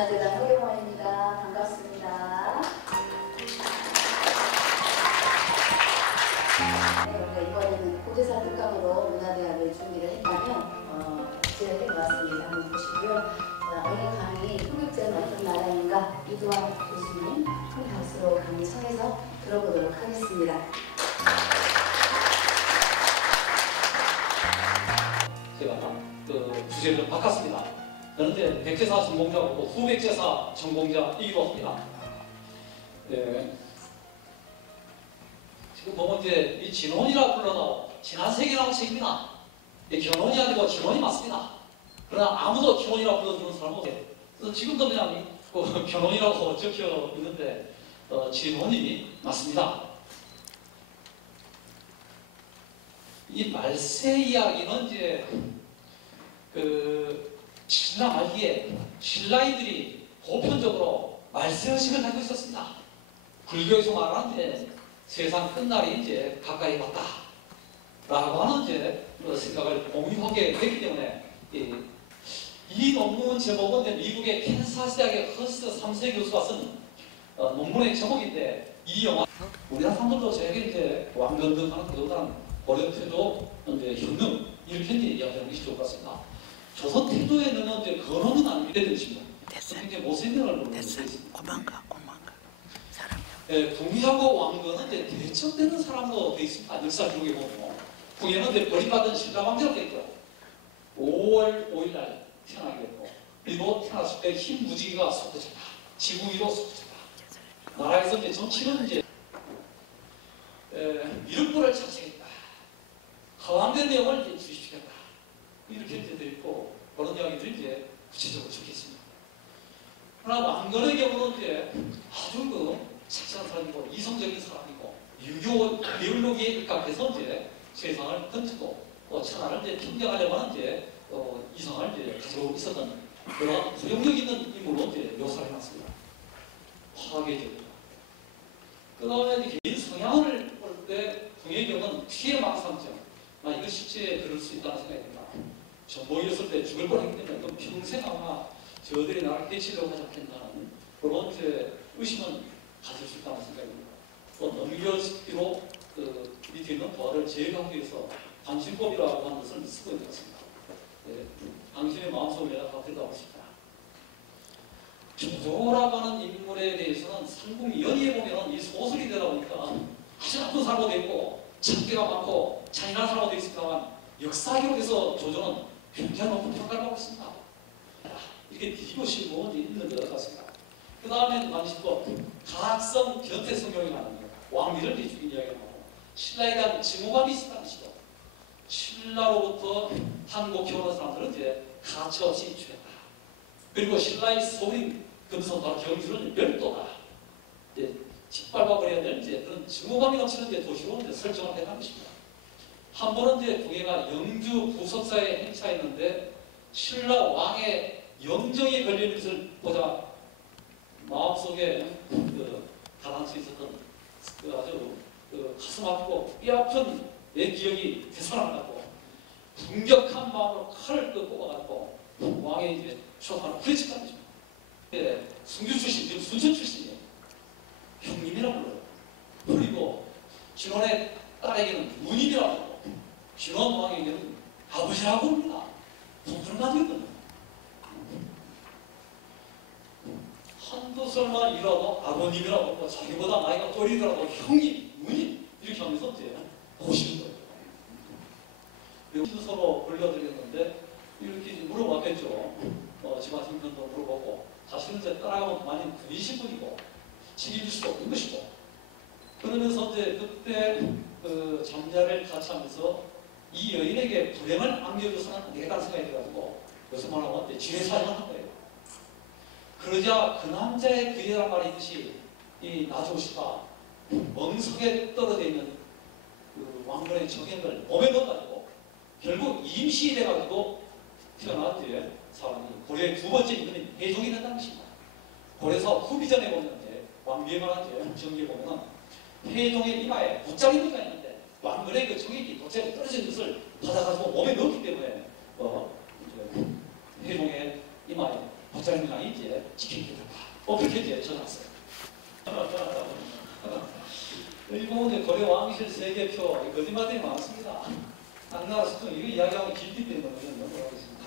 문화재단 허경화입니다. 반갑습니다. 네, 우리가 이번에는 고대사 특강으로 문화대학을 준비를 했다면 제작해 보았습니다. 한번 보시고요. 오늘 강의 통역자는 어떤 나라인가 이두환 교수님 큰 박수로 강의 청해서 들어보도록 하겠습니다. 제가 그 주제를 좀 바꿨습니다. 저는 이제 백제사 전공자고 후백제사 전공자이기도 합니다. 네. 지금 보면 이제 이 진원이라 불러도 지난 세기에 나온 책입니다. 견원이 아니고 진원이 맞습니다. 그러나 아무도 견원이라 불러주는 사람은 없어요. 그래서 지금도 그냥 견원이라고 적혀 있는데 진원이 맞습니다. 이 말세 이야기는 이제 그 신라 말기에 신라인들이 보편적으로 말세의식을 가지고 있었습니다. 불교에서 말하는데 세상 끝날이 이제 가까이 왔다 라고 하는 이제 생각을 공유하게 됐기 때문에 이 논문 제목은 미국의 캔사스 대학의 허스트 3세 교수가 쓴 논문의 제목인데, 이 영화 우리나라 사람들도 저에게 이제 왕건등하는 그것보다는 고려태조 이제 현능 이렇게 이제 이야기하는 것이 좋을 것 같습니다. 조선 태조에는 이제 근원은 안 되듯입니다. 이제 모세명을 모르는 것이 있습니다. 고만가 사람이요. 네, 궁이하고 왕건은 이제 대척되는 사람으로 되어 있습니다. 역사 기록에 보면 궁에는 이제 버림받은 신라 왕자로 되어 있고 5월 5일 날 태어나게 됐고, 그리고 태어났을 때 흰 무지개가 솟구쳤다. 지구 위로 솟구쳤다. 나라에서 이제 정치는 이제 미륵불을 차지했다. 허황된 내용을 이제 주입시켰다. 이렇게 이제 되어 있고, 그런 이야기들이 이제 구체적으로 적혀 있습니다. 그러나 왕건의 경우는 이제 아주 착실한 사람이고 이성적인 사람이고 유교 내울록에 입각해서 이제 세상을 던지고 천하를 이제 평정하려고 하는 이제 이성을 이제 가지고 있었던 그런 소용력 있는 인물로 이제 묘사를 해놨습니다. 화학의적이다. 그 다음에 이제 개인 성향을 볼 때 궁의 경우는 피해 망상증. 이거 실제 그럴 수 있다는 생각이 듭니다. 전복이었을 때 죽을 뻔했기 때문에 평생 아마 저들이 나를 해치려고 하지 않겠다는 그런 이제 의심은 가질 수 있다는 생각입니다. 또 넘겨짚기로 그 밑에 있는 부하를 제거하기 위해서 관심법이라고 하는 것을 쓰고 있는 것 같습니다. 네, 당신의 마음속에 내가 답해다고 싶다. 조조라고 하는 인물에 대해서는 상궁 연의에 보면 이 소설이 되다 보니까 아주 나쁜 사람도 되어 있고 참깨가 많고 잔인한 사람도 되어 있습니다만, 역사 기록에서 조조는 굉장히 높은 평가를 받고 있습니다. 이렇게 뒤집어진 부분이 있는 것 같습니다. 그 다음에 관심법, 가학성 견태 성경이 나옵니다. 왕비를 죽인 이야기가 나오고 신라에 대한 증오감이 있었다는 것이죠. 신라로부터 한국 겨우는 사람들은 이제 가처없이 취했다. 그리고 신라의 소인 금성과 경주는 별도다. 이제 짓밟아버려야 될 이제 그런 증오감이 넘치는 이제 도시로 이제 설정을 해간 것입니다. 한 번은 이제 궁예가 영주 부석사에 행차했는데 신라 왕의 영정이 걸리는 것을 보자 마음속에 가당치 있었던 아주 가슴 아프고 뼈 아픈 내 기억이 되살아나고 분격한 마음으로 칼을 뽑아갖고 왕의 이제 초상을 후려쳤다는 것입니다. 순교 출신, 지금 순천 출신이에요. 형님이라고 불러요. 그리고 진원의 딸에게는 누님이라고 불러요. 진원 왕에게는 아버지라고 합니다. 동생을 가지고 있거든요. 한두 살만 일어도 아버님이라고 하고 자기보다 나이가 어리더라도 형님, 누님 이렇게 하면서 이제 보시는 거예요. 서로 불려드렸는데 이렇게 물어봤겠죠. 집안 형편도 물어보고 자신은 이제 딸하고 많이 근이신 분이고 책임질 수도 없는 것이고, 그러면서 이제 그때 그 잠자를 같이 하면서 이 여인에게 불행을 안겨줘서는 안 되겠다는 생각이 들어가지고 여기서 말하면 지뢰사냥을 한 거예요. 그러자 그 남자의 그 여자란 말이 있듯이 이 나조시가 멍석에 떨어져 있는 그 왕건의 정액을 몸에 넣어가지고 결국 임시 돼가지고 태어난 뒤에 사람이 고려의 두 번째 임금인 해종이 된다는 것입니다. 고려사 후비전에 보면 이제 왕비에 관한 정기에 보면은 해종의 이마에 돗자리가 있는데 왕건의 그 정액이 돗자리 떨어진 것을 받아가지고 몸에 넣었기 때문에 해종의 이마에 복장님이 이제 지키게 된다. 그렇게 이제 전했어요. 일본의 고려 왕실 세계표 거짓말들이 많습니다. 당나라 수통 이거 이야기하면 길기 때문에 넘어가겠습니다.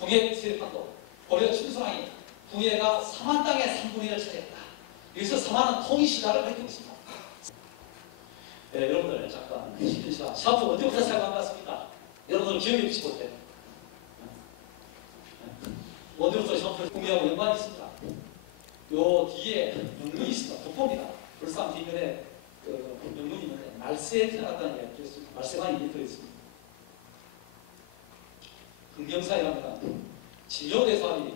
궁예 세판도 고려 춘수왕이 궁예가 삼한 땅의 3분의 1을 차지했다. 여기서 삼한은 통일시다를 가리키고 있습니다. 네, 여러분들 잠깐 쉬는 시간 샤프 언제부터 사용한 것 같습니까? 여러분들 기억해 주시고 때 언제부터 샤프 궁예하고 연관이 있습니다. 요 뒤에 명문이 있습니다. 독보입니다. 불상 뒷면에 명문이 있는데 말세에 태어났다는 이야기가 있습니다. 말세가 이미 들어있습니다. 흥경사이라면 진료대사이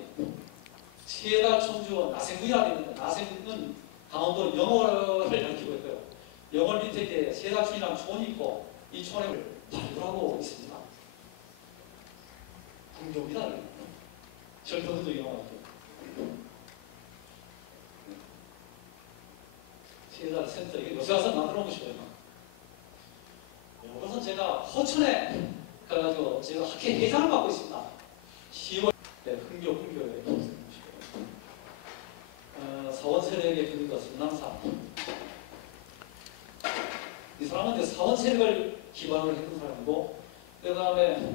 세달 천주원 나생군이라고 있는데 나생군은 강원도 영월을 가리키고 있고요. 영월 밑에 세달촌이라는 촌이 있고 이 촌을 발굴하고 있습니다. 흥경입니다. 절도도 영화였고 세달 센터 이게 요새 와서 만들어 놓은 것이고요. 이것은 제가 호천에 가가지고 제가 학회 회장을 맡고 있습니다. 10월 흥교의 사원세력에 불린 것은 남사. 이 사람은 이제 사원세력을 기반으로 했던 사람이고, 그 다음에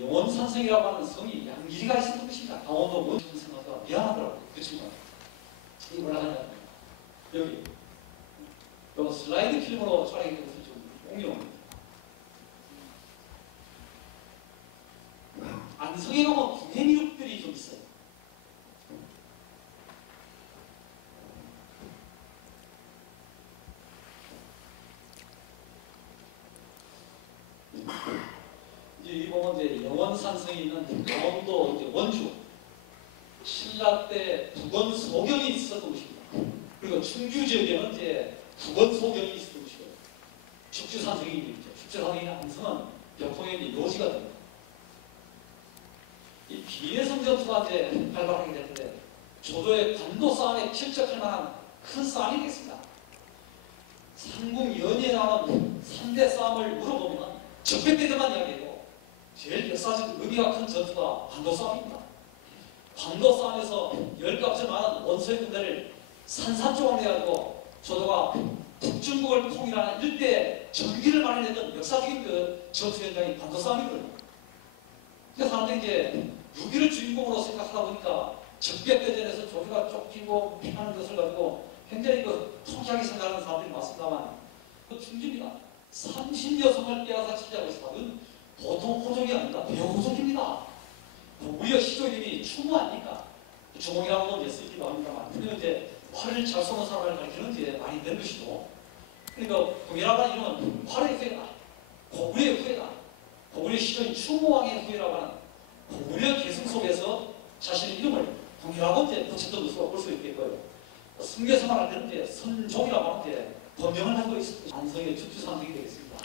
영원산성이라고 하는 성이 양길이가 있었던 것입니다. 강원도 문천성가 미안하더라고요. 그 친구가. 이게 뭐라 하냐. 여기. 요 슬라이드 필름으로 촬영했던 것을 좀 옹용합니다. 안성에 가면 궁예미륵들이 좀 있어요. 이제 이 보면 이제 영원산성에 있는 강원도 이제 원주 신라 때 북원 소경이 있었던 곳입니다. 그리고 충주 지역에는 이제 북원 소경이 있었던 곳이고요. 축주산성이 있죠. 축주산성이 안성은 벽통에 이제 요지가 됩니다. 이 비례성 전투가 이제 발발하게 되는데 조조의 관도 싸움에 필적할 만한 큰 싸움이 되겠습니다. 삼국 연의에 나오는 3대 싸움을 물어보면 적백대전만 이야기하고 제일 역사적 의미가 큰 전투가 관도 싸움입니다. 관도 싸움에서 10값을 많은 원소의 군대를 산산조각 내가지고 조조가 북중국을 통일하는 일대 전기를 마련했던 역사적인 그 전투 현장이 관도 싸움이거든요. 그래서 사람들이 이제 6.1을 주인공으로 생각하다 보니까 적백대전에서 조조가 쫓기고 피하는 것을 가지고 굉장히 그 통쾌하게 생각하는 사람들이 많습니다만 그 충주입니다. 30여성을 빼앗아 차지하고 있습니다. 그건 보통 호족이 아닙니다. 대호족입니다. 우리가 시조 이름이 추모 아닙니까? 주몽이라고 하면 쓰기도 합니다만 근데 이제 활을 잘 쏘는 사람을 가리키는 이제 많이 된 것이고 그러니까 공이라고 하는 이름은 활의 후예다. 고구려의 후예다. 고구려 시조인 추모왕의 후예라고 하는 고구려 계승 속에서 자신의 이름을 동이라고 이제 붙였던 것으로 볼 수 있겠고요. 승계성을 할 때는 이제 선종이라고 하는 이제 법명을 가지고 있습니다. 안성의 축주산성이 되겠습니다.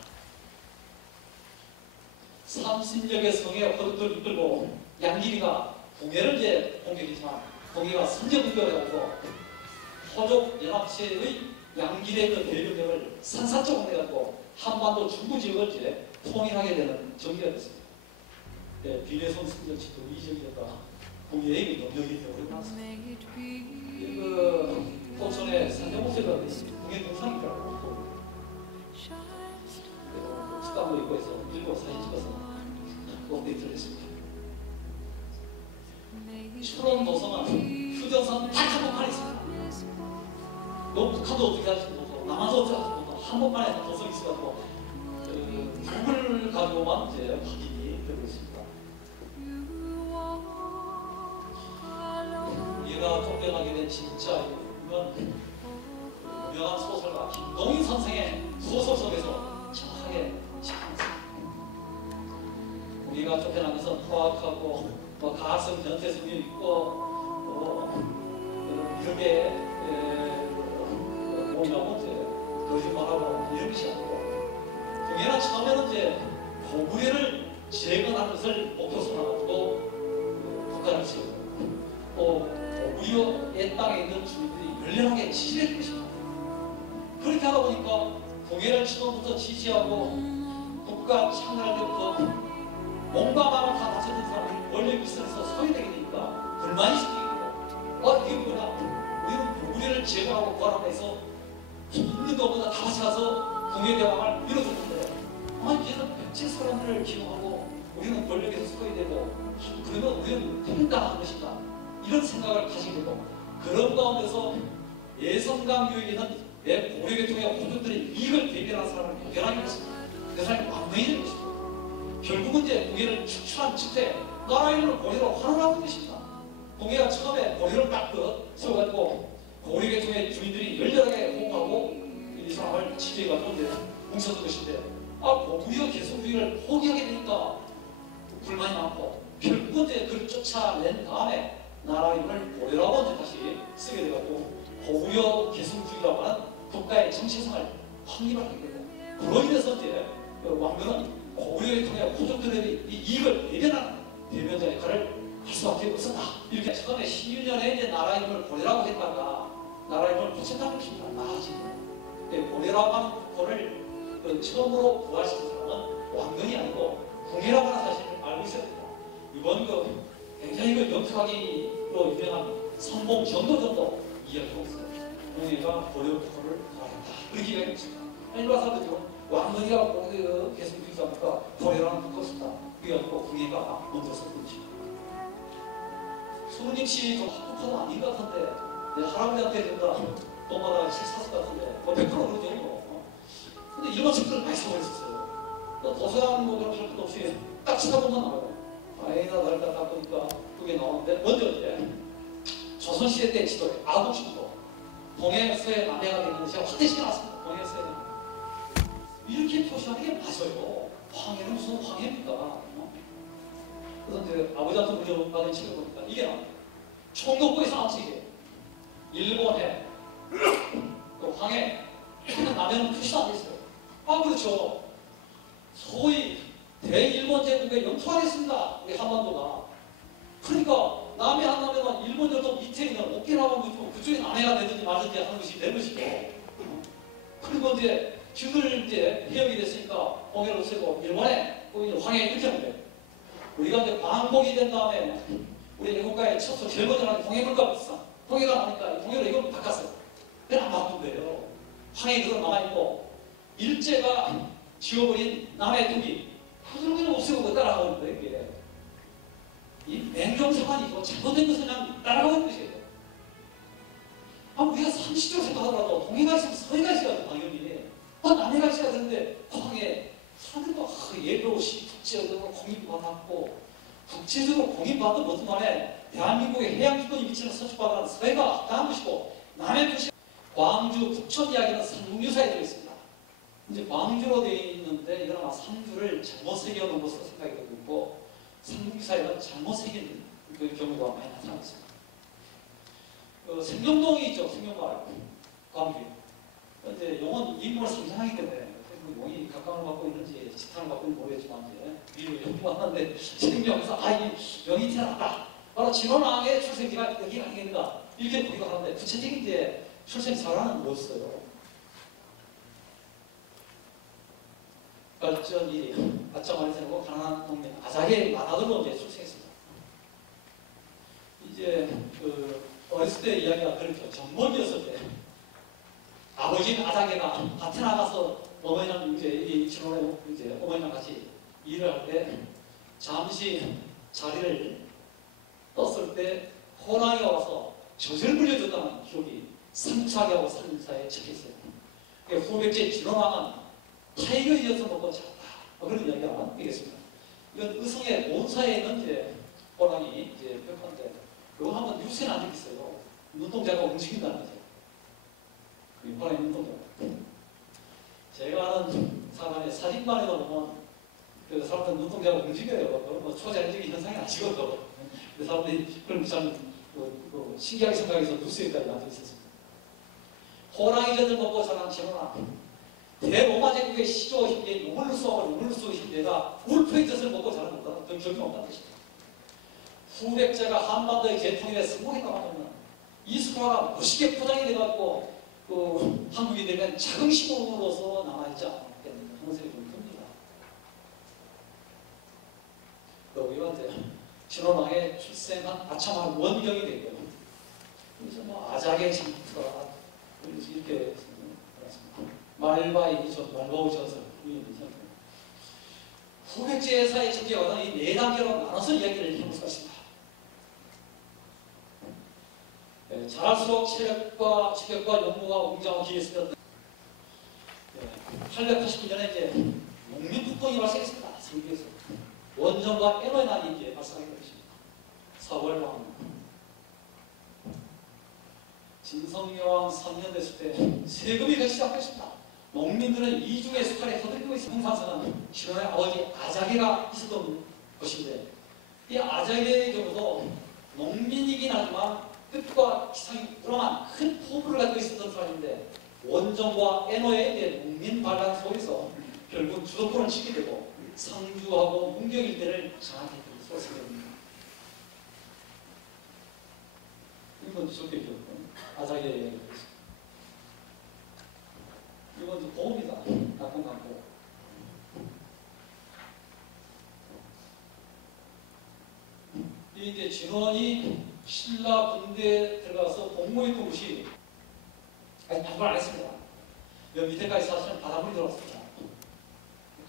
30여 성에 허덕들 이끌고 양길이가 궁예를 이제 공격했지만 궁예가 선제 공격을 해가지고 호족 연합체의 양길의 그 대륙력을 산사적으로 해가지고 한반도 중부 지역을 이제 통일하게 되는 전개가 됐습니다. 네, 비례성 승전치도 이 지역이었다. 궁예의 영역이 되어버렸습니다. 그 호천에 산정호수가 궁예 동상이 있더라고요. 숙담도 있고 해서 일곱 사진 찍어서 업데이트를 했습니다. 추론 도서는 휴전선 딱 한복판에 있습니다. 너 북한도 어떻게 하시는 거고 남한도 어떻게 하시는 거고 한복판에 도서가 있어가지고 북을 가지고만 이제 확인이 되고 있습니다. 얘가 쫓겨나게 된 진짜 이건 유명한 소설가 김동인 선생의 소설 속에서 정확하게 시켰습니다. 우리가 쫓겨나면서 포악하고 가슴 전태성이 있고 이렇게 뭐냐고 거짓말하고 이런 것이 아니고 궁예는 처음에는 이제 고구려를 재건하는 것을 목표 삼아가지고 국가를 세우고 또 고구려의 땅에 있는 주민들이 열렬하게 지지할 것입니다. 그렇게 하다 보니까 궁예를 처음부터 지지하고 국가 창건할 때부터 몸과 마음을 다 바쳤던 사람이 원래 그 선에서 소외되게 되니까 불만이 생기고 이게 뭐냐 우리는 우리를 제거하고 구하라고 해서 있는 것보다 다 같이 가서 공예대왕을 밀어줬는데 이제는 백제 사람들을 기용하고 우리는 권력에서 서야 되고 그러면 우리는 평등한 것이다 이런 생각을 가지게 되고 그런 가운데서 예성강 교육에는 내 고려계통의 혼종들의 이익을 대변하는 사람을 발견하게 됐습니다. 그 사람이 왕명이 된 것입니다. 결국은 이제 공예를 축출한 측에 나라 이름을 고려로 환원하는 것입니다. 공예가 처음에 고려를 딱 세워가지고 고려계통의 주민들이 열렬하게 호응하고 이 사람을 지지해가지고 이제 뭉쳤던 것인데 고구려 개성주의를 포기하게 되니까 불만이 많고 결국은 이제 그를 쫓아낸 다음에 나라 이름을 고려라고 이제 다시 쓰게 돼가지고 고구려 개성주의라고 하는 국가의 정체성을 확립을 하게 되고 그로 인해서 이제 왕명은 고구려를 통해 호족들의 이익을 대변하는 대변자 역할을 할 수밖에 없었다. 이렇게 처음에 16년에 이제 나라 이름을 고려라고 했다가 나라 이름을 고쳤다는 것입니다. 나아지고 고려라고 하는 국호를 처음으로 부활시킨 사람은 왕명이 아니고 궁예라고 하는 사실을 알고 있어야 됩니다. 이번 굉장히 영특하기로 유명한 성공 정도전도 이야기하고 있어요. 궁예가 고려 국호를 부활했다. 그렇게 이야기했습니다. 일반 사람들이 왕명이가 고려 개성주의자니까 고려라는 국호를 썼다. 그래가지고 궁예가 먼저 썼던 것입니다. 수문님씨 좀 합국화도 아닌 것 같은데 내 할아버지한테 된다 돈 받아가 책 샀을 것 같은데 100% 그러죠. 근데 이런 책들을 많이 사버렸었어요. 도서관 뭐 할 것도 없이 딱 쳐다보면 나와요. 아이나 다르다 딱 보니까 그게 나오는데 먼저 이제 조선시대 때 지도에 아국지도 동해서의 남해가 되는 것이 확대시켜 놨습니다. 동해서에는 이렇게 표시하는 게 맞아요. 황해는 무슨 황해입니까? 그래서 이제 아버지한테 물려받은 책을 보니까 이게 나와요. 총독부에서 나온 책이에요. 일본해, 또 황해, 남해는 표시도 안 돼 있어요. 그렇죠. 소위 대일본 제국의 영토가 됐습니다. 우리 한반도가. 그러니까 남해 한남해는 일본 열도 밑에 있는 오키나와 그쪽에 남해가 되든지 말든지 하는 것이 된 것이죠. 그리고 이제 균을 이제 해역이 됐으니까 홍해를 없애고 일본에 황해 이렇게 하는 거예요. 우리가 이제 광복이 된 다음에 우리 일본가의 첫소 제일 먼저 나는 홍해물가 비싸. 홍해가 나니까 홍해로 이걸 바꿨어요. 그냥 안 바꾼 거예요. 황해 그대로 남아있고 일제가 지워버린 남해 두기 그들은 없애고 따라가는 거예요. 이게 이 맹종사관이 잘못된 것을 그냥 따라가는 것이에요. 우리가 상식적으로 생각하더라도 동해가 있으면 서해가 있어야 당연히 남해가 있어야 되는데 황해 사람들이 예로시 국제적으로 공인받았고 국제적으로 공인받은 것도 만에 대한민국의 해양주권이 미치는 서쪽바다는 서해가 합당한 것이고 남해 표시 광주 북촌 이야기는 삼국유사에 들어있습니다. 이제 광주로 되어 있는데 이건 아마 상주를 잘못 새겨놓은 것으로 생각이 되고 있고 삼국유사에는 잘못 새긴 그 경우가 많이 나타나고 있습니다. 생명동이 있죠. 생명마을 광주. 이제 용은 인물을 상징하기 때문에 용이 각광을 받고 있는지 지탄을 받고 있는지 모르겠지만 이제 위로 용이 왔는데 생명에서 이 용이 태어났다. 바로 진원왕의 출생지가 여기가 아니겠는가 이렇게 보기도 하는데 구체적인 이제 출생 사례는 없어요. 발전이 아짜마리 생고 가난한 동네 아자의 만화들로 이제 출생했습니다. 이제 어렸을 때 이야기가 그렇죠. 정복이었을 때 아버지는 아자개가 밭에 나가서 어머니랑 이제 진원에 이제 어머니랑 같이 일을 할 때 잠시 자리를 떴을 때 호랑이가 와서 젖을 물려줬다는 기록이 삼사기하고 삼사에 적혀있어요. 후백제 진원왕은 타이거이어서 먹고 자랐다. 그런 이야기가 되겠습니다. 이건 의성의 본사에 있는 이제 호랑이 이제 벽화인데 그거 한번 뉴스에는 안 적있어요. 눈동자가 움직인다는 거죠. 호랑이 눈동자. 제가 아는 사람의 사진만 해도 보면 그 사람들 눈동자가 움직여요. 뭐 초자연적인 현상이 아니거든. 그 사람들이 그런 참 신기하게 생각해서 뉴스에까지 나와 있었습니다. 호랑이 젖을 먹고 자란 진원왕. 대로마 제국의 시조 힘대 우물루스 힘대가 울프의 젖을 먹고 자란 것보다 더 기억이 없다는 것입니다. 후백제가 한반도의 개통일에 성공했다고 하면 이 수화가 멋있게 포장이 돼가지고 한국이 되면 자긍심으로서 남아있지 않겠는가 하는 생각이 좀 듭니다. 우리가 이제 진원왕에 출생한 아차만 원경이 되고 그래서 뭐 아작의 장투다 이렇게 말바이 전 말바우 전설 후백제사의 전개와는 이 네 단계로 나눠서 이야기를 해볼 수가 있습니다. 자랄수록 체력과 연구가 웅장하고 기했으면 889년에 이제 농민폭동이 발생했습니다. 세계에서 원정과 에너의 난이 이제 발생하게 되었습니다. 사월왕 진성여왕 3년 됐을 때 세금이 되기 시작했습니다. 농민들은 이중의 숟갈에 허들고 있습니다. 홍산성은 신원의 아버지 아자개가 있었던 것인데 이 아자개의 경우도 농민이긴 하지만 뜻과 기상이 우람한 큰 포부를 갖고 있었던 사람인데 원정과 에너의 농민 반란 속에서 결국 주도권을 지게 되고 상주하고 문경 일대를 장악했던 것으로 생각됩니다. 이건 좋게 기억하는 아자개의 이야기입니다. 이건 보험이다. 나쁜 광고. 이제 진원이 신라 군대에 들어가서 복무했던 곳이 아직 발굴 안 했습니다. 여 밑에까지 사실은 바닷물이 들어왔습니다.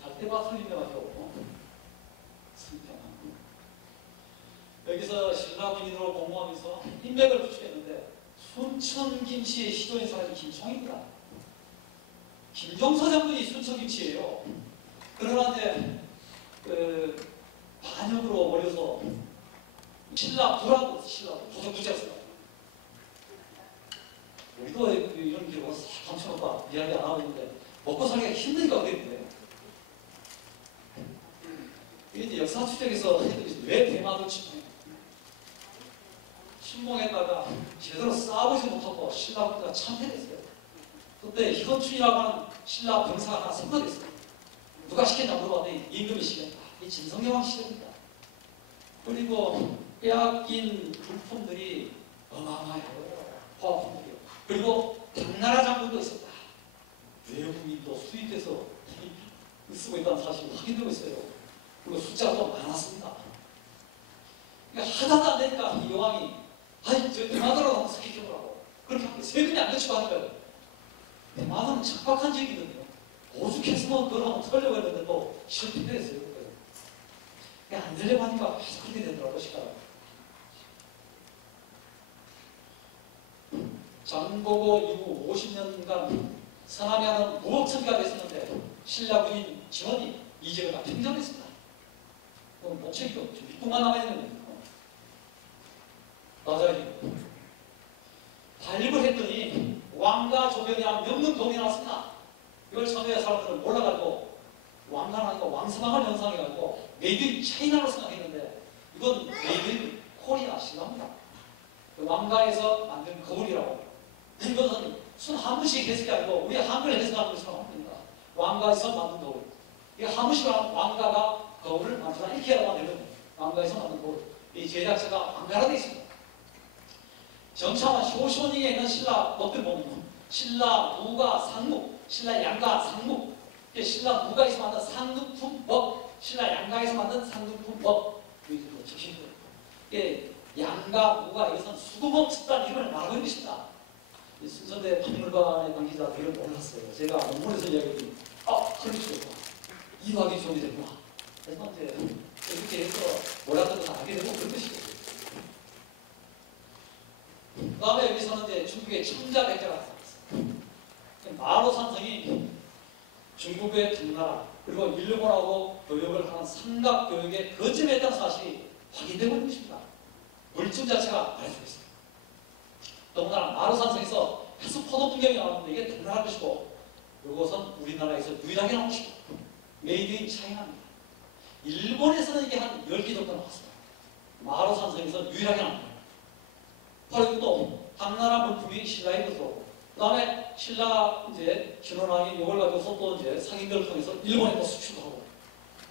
갈대밭 흘림해가지고 여기서 신라 군인으로 복무하면서 인맥을 구축했는데 순천 김씨의 시조인 사람이 김총입니다. 김종서 장군이 순천 김씨예요. 그러나 이제 반역으로 몰려서 신라 부라고 조선 부자였어요. 우리도 이런 기록을 감춰놓고 이야기 안 하고 있는데 먹고 살기가 힘드니까 그랬는데 이게 이제 역사 추적에서 왜 대마도 침공했다가 제대로 싸우지 못하고 신라 군대가 참패됐어요. 그때 현춘이라고 하는 신라 병사가 하나 선거됐어요. 누가 시켰냐 물어봤더니 임금이 시켰다. 이 진성여왕 시켰다. 그리고 빼앗긴 물품들이 어마어마해요. 화품들이요. 그리고 당나라 장군도 있었다. 외국인도 수입돼서 쓰고 있다는 사실이 확인되고 있어요. 그리고 숫자가 또 많았습니다. 그러니까 하나도 안 되니까 이 여왕이 아니 저 대마도라도 한번 스키켜보라고 그렇게 하는데 세금이 안 거치고 하니까요. 대마도는 척박한 지역이거든요. 오죽했으면 그걸 한번 털려고 했는데 또 실패했어요. 안 되려고 하니까 그렇게 되더라고요. 시가가. 장보고 이후 50년간 서남에 하는 무법천기가 됐었는데 신라 군인 진원이 이 지역을 다 평정했습니다. 그건 목책이고 밑동만 남아있는 겁니다. 나자기 발립을 했더니 왕가 조병이랑 명문동이 나왔습니다. 이걸 처음에 사람들은 몰라가지고 왕가는 아니고 왕서방을 연상해가지고 메이드 인 차이나로 생각했는데 이건 메이드 인 코리아 신라입니다. 왕가에서 만든 거울이라고. 이것은 순 한문식 해석이 아니고 우리 한글 해석하는 것처럼 합니다. 왕가에서 만든 거울. 이 한문식은 왕가가 거울을 만들다 이렇게 하면 되거든요. 왕가에서 만든 거울. 이 제작자가 왕가라 되어 있습니다. 정차만 효쇼닝에 있는 신라 법들 보면 신라 무가 상무, 신라 양가 상무, 신라 무가에서 만든 상급품법, 신라 양가에서 만든 상급품법 이렇게 적힌 거예요. 양가 무가 이것은 수급업 집단 이름을 말하고 있는 것입니다. 순천대 박물관의 관계자들이 이걸 몰랐어요. 제가 논문에서 이야기했더니 그렇죠. 이화기 좋은 게 됐구나. 그래서 이제 이렇게 해서 몰랐던 거 다 알게 되고 그런 것이죠. 그 다음에 여기서는 이제 중국의 청자백제가 나타났어요. 마로산성이 중국의 당나라 그리고 일본하고 교역을 하는 삼각교역의 거점에 있다는 사실이 확인되고 있는 것입니다. 물증 자체가 알려지고 있습니다. 더군다나 마로산성에서 해수 포도 풍경이 나오는데 이게 당나라 것이고 이것은 우리나라에서 유일하게 나온 것입니다. 메이드 인 차이나입니다. 일본에서는 이게 한 10개 정도 나왔습니다. 마로산성에서 유일하게 나옵니다. 바로 또 당나라 물품이 신라에 들어오고 그 다음에 신라 이제 진원왕이 이걸 가지고서 또 이제 상인들을 통해서 일본에 또 수출도 하고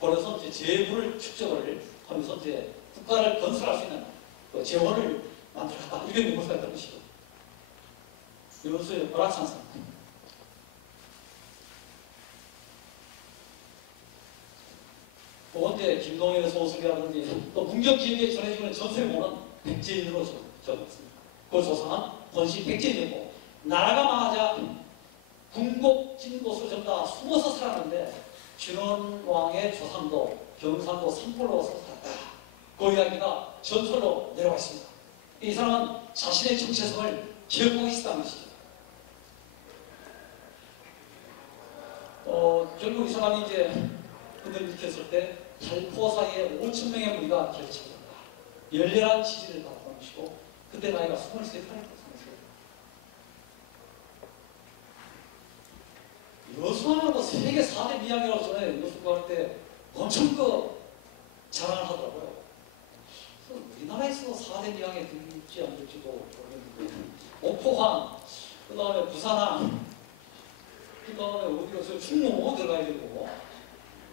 그래서 이제 재물을 축적을 하면서 이제 국가를 건설할 수 있는 그 재원을 만들었다. 이게 명분사가 있다는 것이죠. 이것을 오락산성. 그때 김동현 소설이라든지 또 문경기획에 전해주는 전세모는 백제인으로 적었습니다. 그 조상은 본시 백제인이고 나라가 망하자 궁곡진 곳을 전부 다 숨어서 살았는데 진원왕의 조상도 경상도 산골로 와서 살았다. 그 이야기가 전설로 내려와 있습니다. 이 사람은 자신의 정체성을 기억하고 있었다는 것이죠. 결국 이 사람이 이제 흔들 일으켰을 때 달포 사이에 5,000명의 무리가 결집된다. 열렬한 지지를 받았던 것이고 그때 나이가 23살이었습니다. 여수하고 세계 4대 미양이라고 전에 여수가 할 때 엄청 자랑을 하더라고요. 그래서 우리나라에서도 4대 미양에 들지 않을지도 모르겠는데 옥포항, 그 다음에 부산항, 그 다음에 어디가 충무 들어가야 되고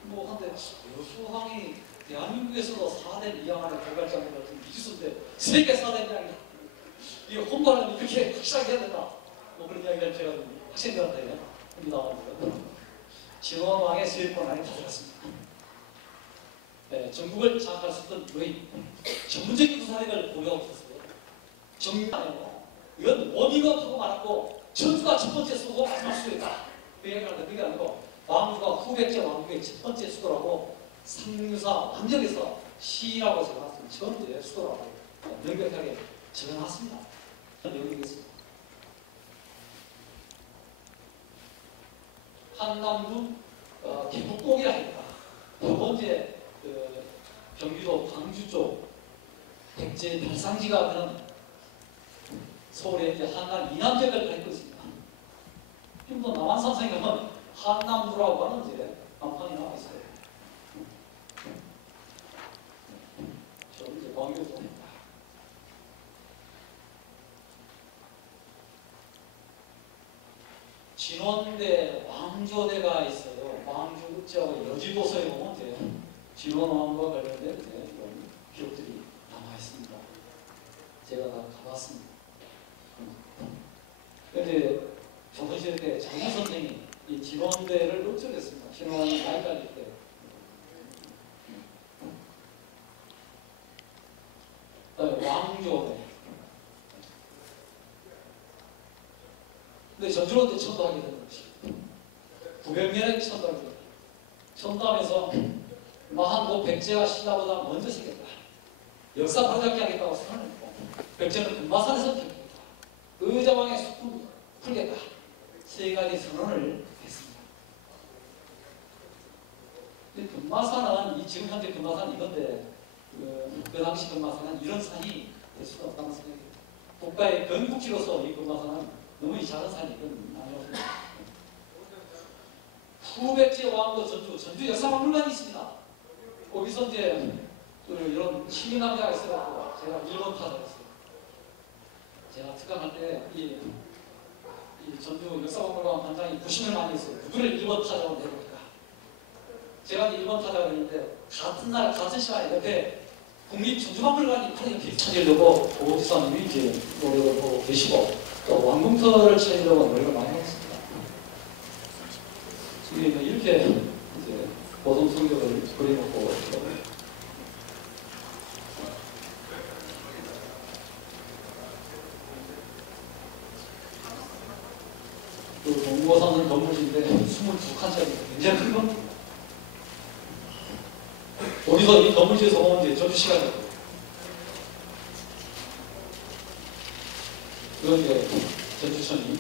뭐 한데 여수항이 대한민국에서도 4대 미양 안에 들어갈 정도로 좀 미지수인데 세계 4대 미양이 이거 홍보하려면 이렇게 확실하게 해야 된다. 뭐 그런 이야기를 제가 좀 학생들한테 나왔는데 진원왕의 세권 안에 가져갔습니다. 네, 전국을 장악할 수 있던 노인 전문적인 구사력을 보유하고 있었어요. 정리하고 이건 워밍업하고 말았고 전투가 첫 번째 수고 마지막 수고였다. 그 얘기를 하는데 그게 아니고 왕주가 후백제 왕국의 첫 번째 수고라고 상류사 왕력에서 시라고 적어놨습니다. 첫 번째 수고라고 명백하게 적어놨습니다. 내용이 있습니다. 한남도 개북곡이라 합니다. 두 번째 경기도 광주 쪽 백제 발상지가 그런 서울에 이제 한남 이남역을 가지고 있습니다. 지금 또 남한산성에 가면 한남도라고 하는 이제 간판이 나와 있어요. 저 이제 광교도입니다. 진원대 왕조대가 있어요. 왕조국제하고 여지도서에 보면 이제 진원왕과 관련된 이런 기록들이 남아 있습니다. 제가 다 가봤습니다. 그런데 조선시대 때 장유 선생이 이 진원대를 읊조렸습니다. 진원왕이 나이 깔릴 때. 왕조대. 근데 전주로 천도하게 되는 것이 900년에 천도하게 됩니다. 천도하면서 마한고 백제가 신라보다 먼저 생겼다. 역사 바로잡기 하겠다고 선언했고 백제는 금마산에서 태어났다. 의자왕의 숙군 풀겠다. 세 가지 선언을 했습니다. 근데 금마산은 지금 현재 금마산 이건데 그 당시 금마산은 이런 산이 될 수가 없다는 생각입니다. 국가의 건국지로서 이 금마산은 너무 이 작은 산이 아니었습니다. 후백제 왕도 전주 역사박물관이 있습니다. 거기서 이제 이런 시민남자가 있어갖고 제가 일본 타자였어요. 제가 특강할 때 이 전주 역사박물관 관장이 부심을 많이 했어요. 누구를 일본 타자로 내볼까? 제가 일본 타자가 됐는데 같은 날 같은 시간에 옆에 국립전주박물관이 바로 옆에 찾으려고 오지사님이 이제 노력을 하고 계시고 또 왕궁터를 찾으려고 노력을 많이 했습니다. 지금 이렇게 이제 고성 성격을 그려놓고 그 동고사는 건물인데 22칸짜리 굉장히 큰 겁니다. 거기서 이 건물지에서 보면 이제 전주 시간이 그건 이제 전주천이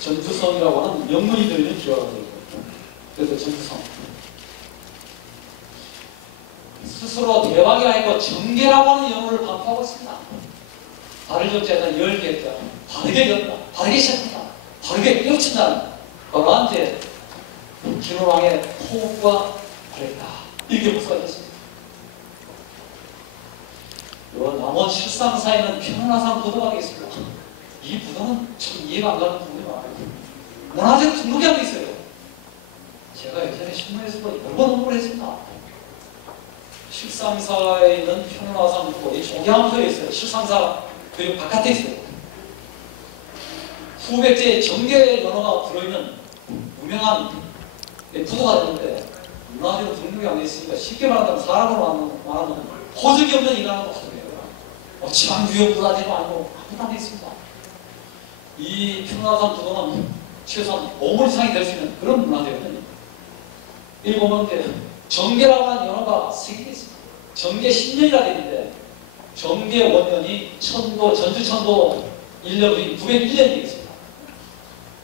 전주성이라고 하는 영문이 들리는 기와가 되고 그래서 전주성 스스로 대박이 아니고 정계라고 하는 영어를 반포하고 있습니다. 발을 적자에다 10개자 바르게 연다, 바르게 시작한다, 바르게 깨우친다는 그러한 이제 진원왕의 호흡과 바랬다 이렇게 무서가 됐습니다. 남원 실상사에는 평안화산 부도가 되겠습니다. 이 부도는 참 이해가 안 가는 부분이 많아요. 문화재로 등록이 안 돼 있어요. 제가 예전에 신문에서 여러 번 홍보를 했습니다. 실상사에 있는 평화상 이 조경암소에 있어요. 실상사 그리고 바깥에 있어요. 후백제의 정계 연어가 들어있는 유명한 부도가 되는데 문화적으로 등록이 안 돼 있으니까 쉽게 말하면 사람으로 말하면 호적이 없는 인간은 호적이에요. 지방유역 부다지도 아니고 아무도 안 돼 있습니다. 이 평화산 부도는 최소한 5물 이상이 될 수 있는 그런 문화재거든요. 여기 보면 이제 정계라고 하는 연어가 3개 있습니다. 정계 10년이라 되어 있는데 정계 원년이 전주천도 1년이 901년이 되겠습니다.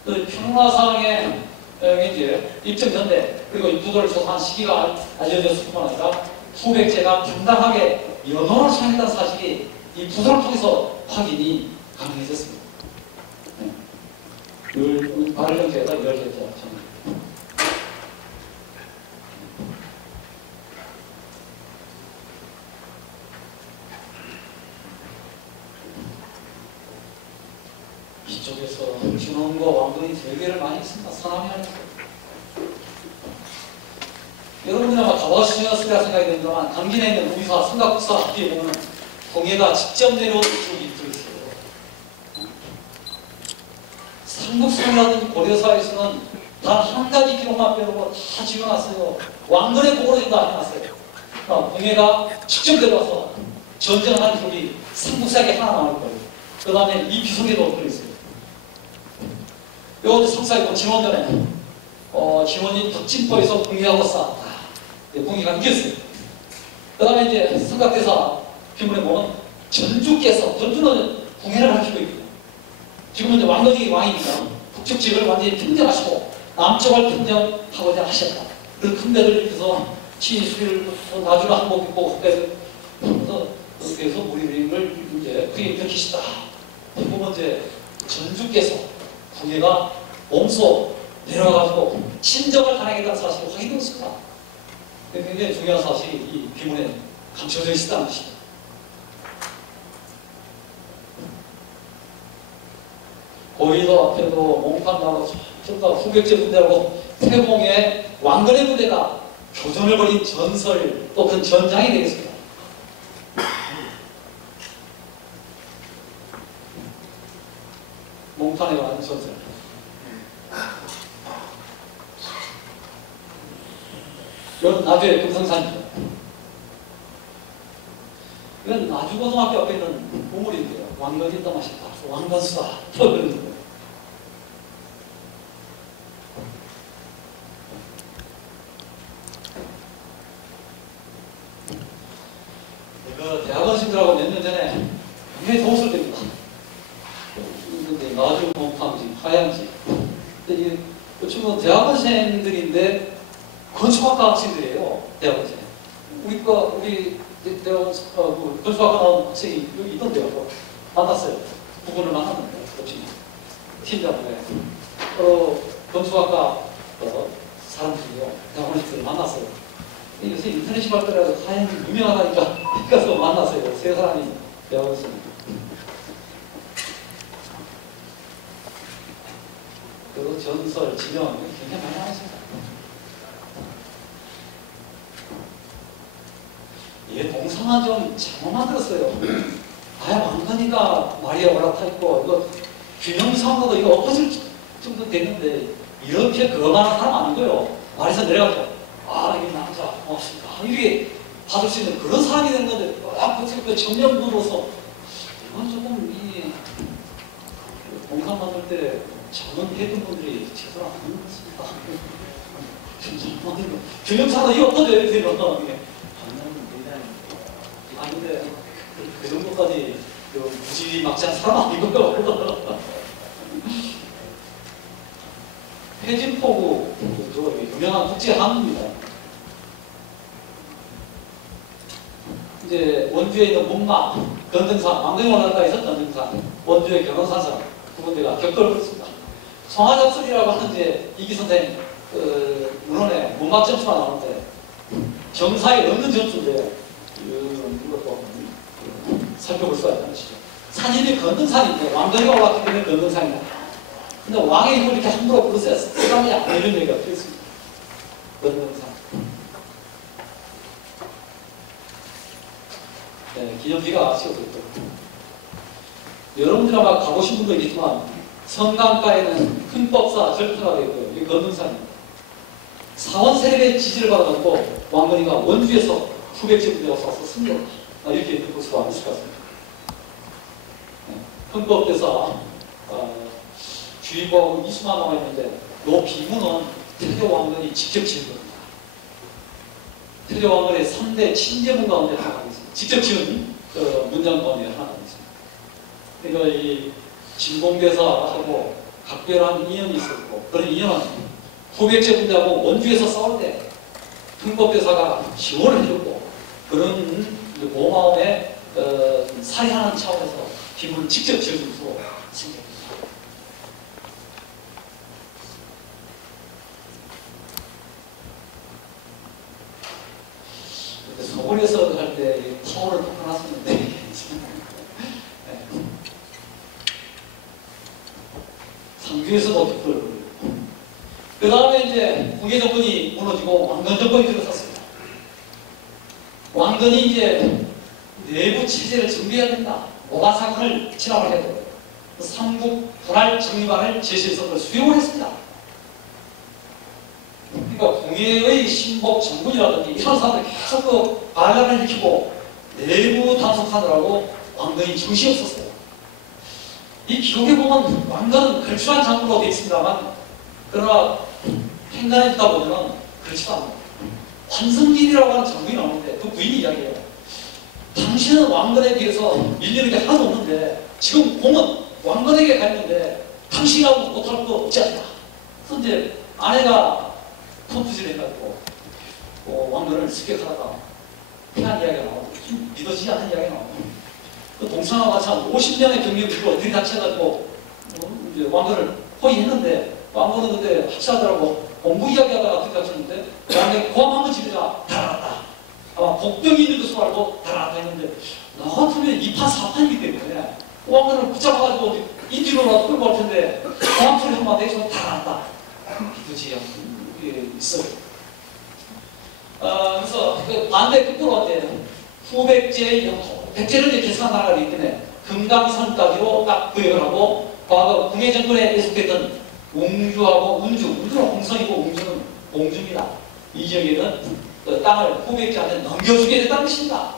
그 평화상에 이제 입점 전대 그리고 이 부도를 조사한 시기가 알려졌을 뿐만 아니라 후백제가 당당하게 연어를 사용했다는 사실이 이 부도를 통해서 확인이 가능해졌습니다. 발령제가 이루어졌죠. 이쪽에서 준원과 왕돈이 대결을 많이 했습니다. 사람이 아니고. 여러분이 아마 가보시셨으리라 생각이 듭니다만 강진에 있는 우리사 삼각국사 앞뒤에 보면 동해가 직접 내려온 쪽이 들어있어요. 삼국사라든지 고려사에서는 단 한 가지 기록만 빼놓고 다 지어놨어요. 왕건의 고고를 다 해놨어요. 그러니까 동해가 직접 내려와서 전쟁하는 기록이 삼국사에 하나 나올 거예요. 그 다음에 이 비속에도 들어있어요. 요 성사이고 진원전에 진원이 덕진포에서 공의하고 싸웠다. 공의가 이겼어요. 그 다음에 이제 삼각대사 비문에 보면 전주는 공회를 하시고 있고요. 지금은 이제 왕건이 왕이니까 북쪽 지역을 완전히 평정하시고 남쪽을 평정하고자 하셨다. 그 큰 데를 입혀서 치수를 나주를 한복 입고 그래서 우리를 이제 그게 일으키시다. 보면 이제 전주께서 공예가 몸소 내려와가지고 친정을 가능했다는 사실이 확인되었습니다. 굉장히 중요한 사실이 이 비문에 감춰져 있다는 것입니다. 고의도 앞에도 몽판나고 저가 후백제 군대하고 태봉의 왕건의 군대가 교전을 벌인 전설 또 그런 전장이 되겠습니다. 몽판에 관한 전설. 이건 나주의 금성산이죠. 이건 나주고등학교 앞에 있는 보물인데요. 왕건이 떠마셨다. 왕건수다. 그런 거예요. 그 대학원생들하고 몇 년 전에 굉장히 더웠을 때입니다. 나주 몽판지, 하양지. 이 친구는 대학원생들인데 건축학과 학생들이에요. 대학원생. 우리 대학원 건축학과 나온 학생이 여기 있던데요. 만났어요. 부분을 만났는데 팀장분에 건축학과 사람들이요. 대학원생들을 만났어요. 요새 인터넷이 발달해서 하얀 유명하다니까 가서 만났어요. 세 사람이 대학원생. 그리고 전설, 지명 굉장히 많이 나왔습니다. 이게 동상은 좀 잘못 만들었어요. 왕건이가 말이에 올라타 있고 이거 균형상으로도 이거 엎어질 정도 됐는데 이렇게 거만한 사람 아니고요. 말에서 내려가죠. 이게 남자 고맙습니다. 이게 받을 수 있는 그런 사람이 된 건데 그 정면부로서 이건 조금 이 동상 만들 때 전원했던 분들이 제대로 안 하는 것 같습니다. 균형상으로 이거 엎어져야 돼요. 아닌데 그 정도까지 굳이 막지 않은 사람 아니고요. 해진포구 유명한 국제항입니다. 이제 원주에 있는 문마, 건등산, 망정이 올라가 있었던 건등산, 원주의 경원산성 두 군데가 격돌을 했습니다. 송하작설이라고 하는 이제 이기 선생 문헌에 문막 점수가 나오는데 정사에 넣는 점수인데 이것도 살펴볼 수가 있다는 것이죠. 산이이 건등산인데 왕건이가 올라왔기 때문에 건등산이다. 근데 왕의 이름을 이렇게 함부로 부르세요. 쓰감이 안 되는 얘기가 되겠습니다. 건등산. 기념비가 세워졌고, 여러분들 아마 가보신 분도 있지만 성강가에는 흥법사 절터가 되어 있고요. 이 건능산입니다. 사원 세력의 지지를 받아가지고 왕건이가 원주에서 후백제 군대가 싸서 승리했다. 이렇게 볼 수가 있을 것 같습니다. 흥법대사 주인공하고 이수만 나와 있는데 이 비문은 태조 왕건이 직접 지은 겁니다. 태조 왕건의 3대 친제문 가운데 하나가 있습니다. 직접 지은 문장 가운데 하나가 있습니다. 그러니까 이 진공대사하고 각별한 인연이 있었고, 그런 인연은 후백제 군대하고 원주에서 싸울 때 흥법대사가 지원을 해줬고, 그런 고마움에 살해하는 차원에서 비문을 직접 지어줄 수 있습니다. 서울에서 할 때 타워를 바꿔놨었는데 네. 상주에서도 깃불. 그 다음에 이제 궁예 정권이 무너지고 왕건 정권이 들어섰습니다. 왕건이 이제 내부 체제를 정비해야 된다. 오가 사건을 진압을 해야 되고, 삼국 분할 정리반을 제시해서 그걸 수용을 했습니다. 그러니까 궁예의 신복 정군이라든지 이런 사람들 계속 그 반란을 일으키고 내부 단속하느라고 왕건이 정신이 없었어요. 이 기록에 보면 왕건은 걸출한 장군으로 되어 있습니다만, 그러나 행간에 있다 보면 그렇지도 않아요. 환승진이라고 하는 장군이 나오는데 그 부인이 이야기해요. 당신은 왕건에 비해서 밀리는 게 하나도 없는데 지금 공은 왕건에게 가 있는데 당신이라고 못할 거 없지 않나. 그래서 이제 아내가 펌프질 해가지고 왕건을 습격하다가 피한 이야기가 나오고, 좀 믿어지지 않는 이야기가 나오고, 그 동창과 마치 50명의 경력으로 들이닥쳐가지고 이제 왕건을 포위했는데, 왕건은 그때 학사들하고 공부 이야기하다가 들이닥쳤는데 왕건이 고함 한번 지르자 달아났다. 아마 복병이 있는 것으로 알고 달아났다 했는데, 나 같으면 2판 4판이기 때문에 왕건을 붙잡아가지고 인지로라도 끌고 갈 텐데 고함 소리 한번 내서 달아났다. 믿어지지 않고 있어요. 그래서 그 반대 끝으로 이제 후백제의 영토, 백제를 이제 개선한 나라이기 때문에 금강선까지로 딱 구역을 하고, 과거 궁예 정권에 계속했던 웅주하고 운주는 홍성이고 웅주는 공주입니다. 이 지역에는 그 땅을 후백제한테 넘겨주게 됐다는 것입니다.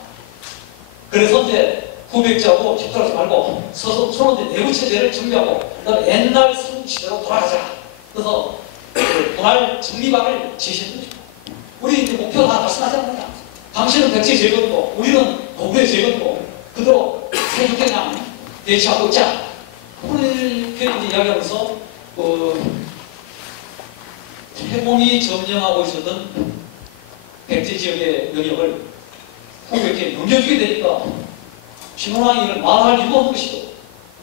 그래서 이제 후백제하고 집돌하지 말고 서로 이제 내부 체제를 정비하고, 그다음에 옛날 성시대로 돌아가자. 그래서 분할 정리방을 제시했습니다. 우리 이제 목표 다 말씀하지 않느냐. 당신은 백제 제거고 우리는 고구려 제거고 그대로 세계 그냥 대치하고 있자. 이렇게 이야기하면서 태공이 점령하고 있었던 백제 지역의 영역을 후백제에 넘겨주게 되니까 신혼왕이 이걸 말할 이유가 없는 것이고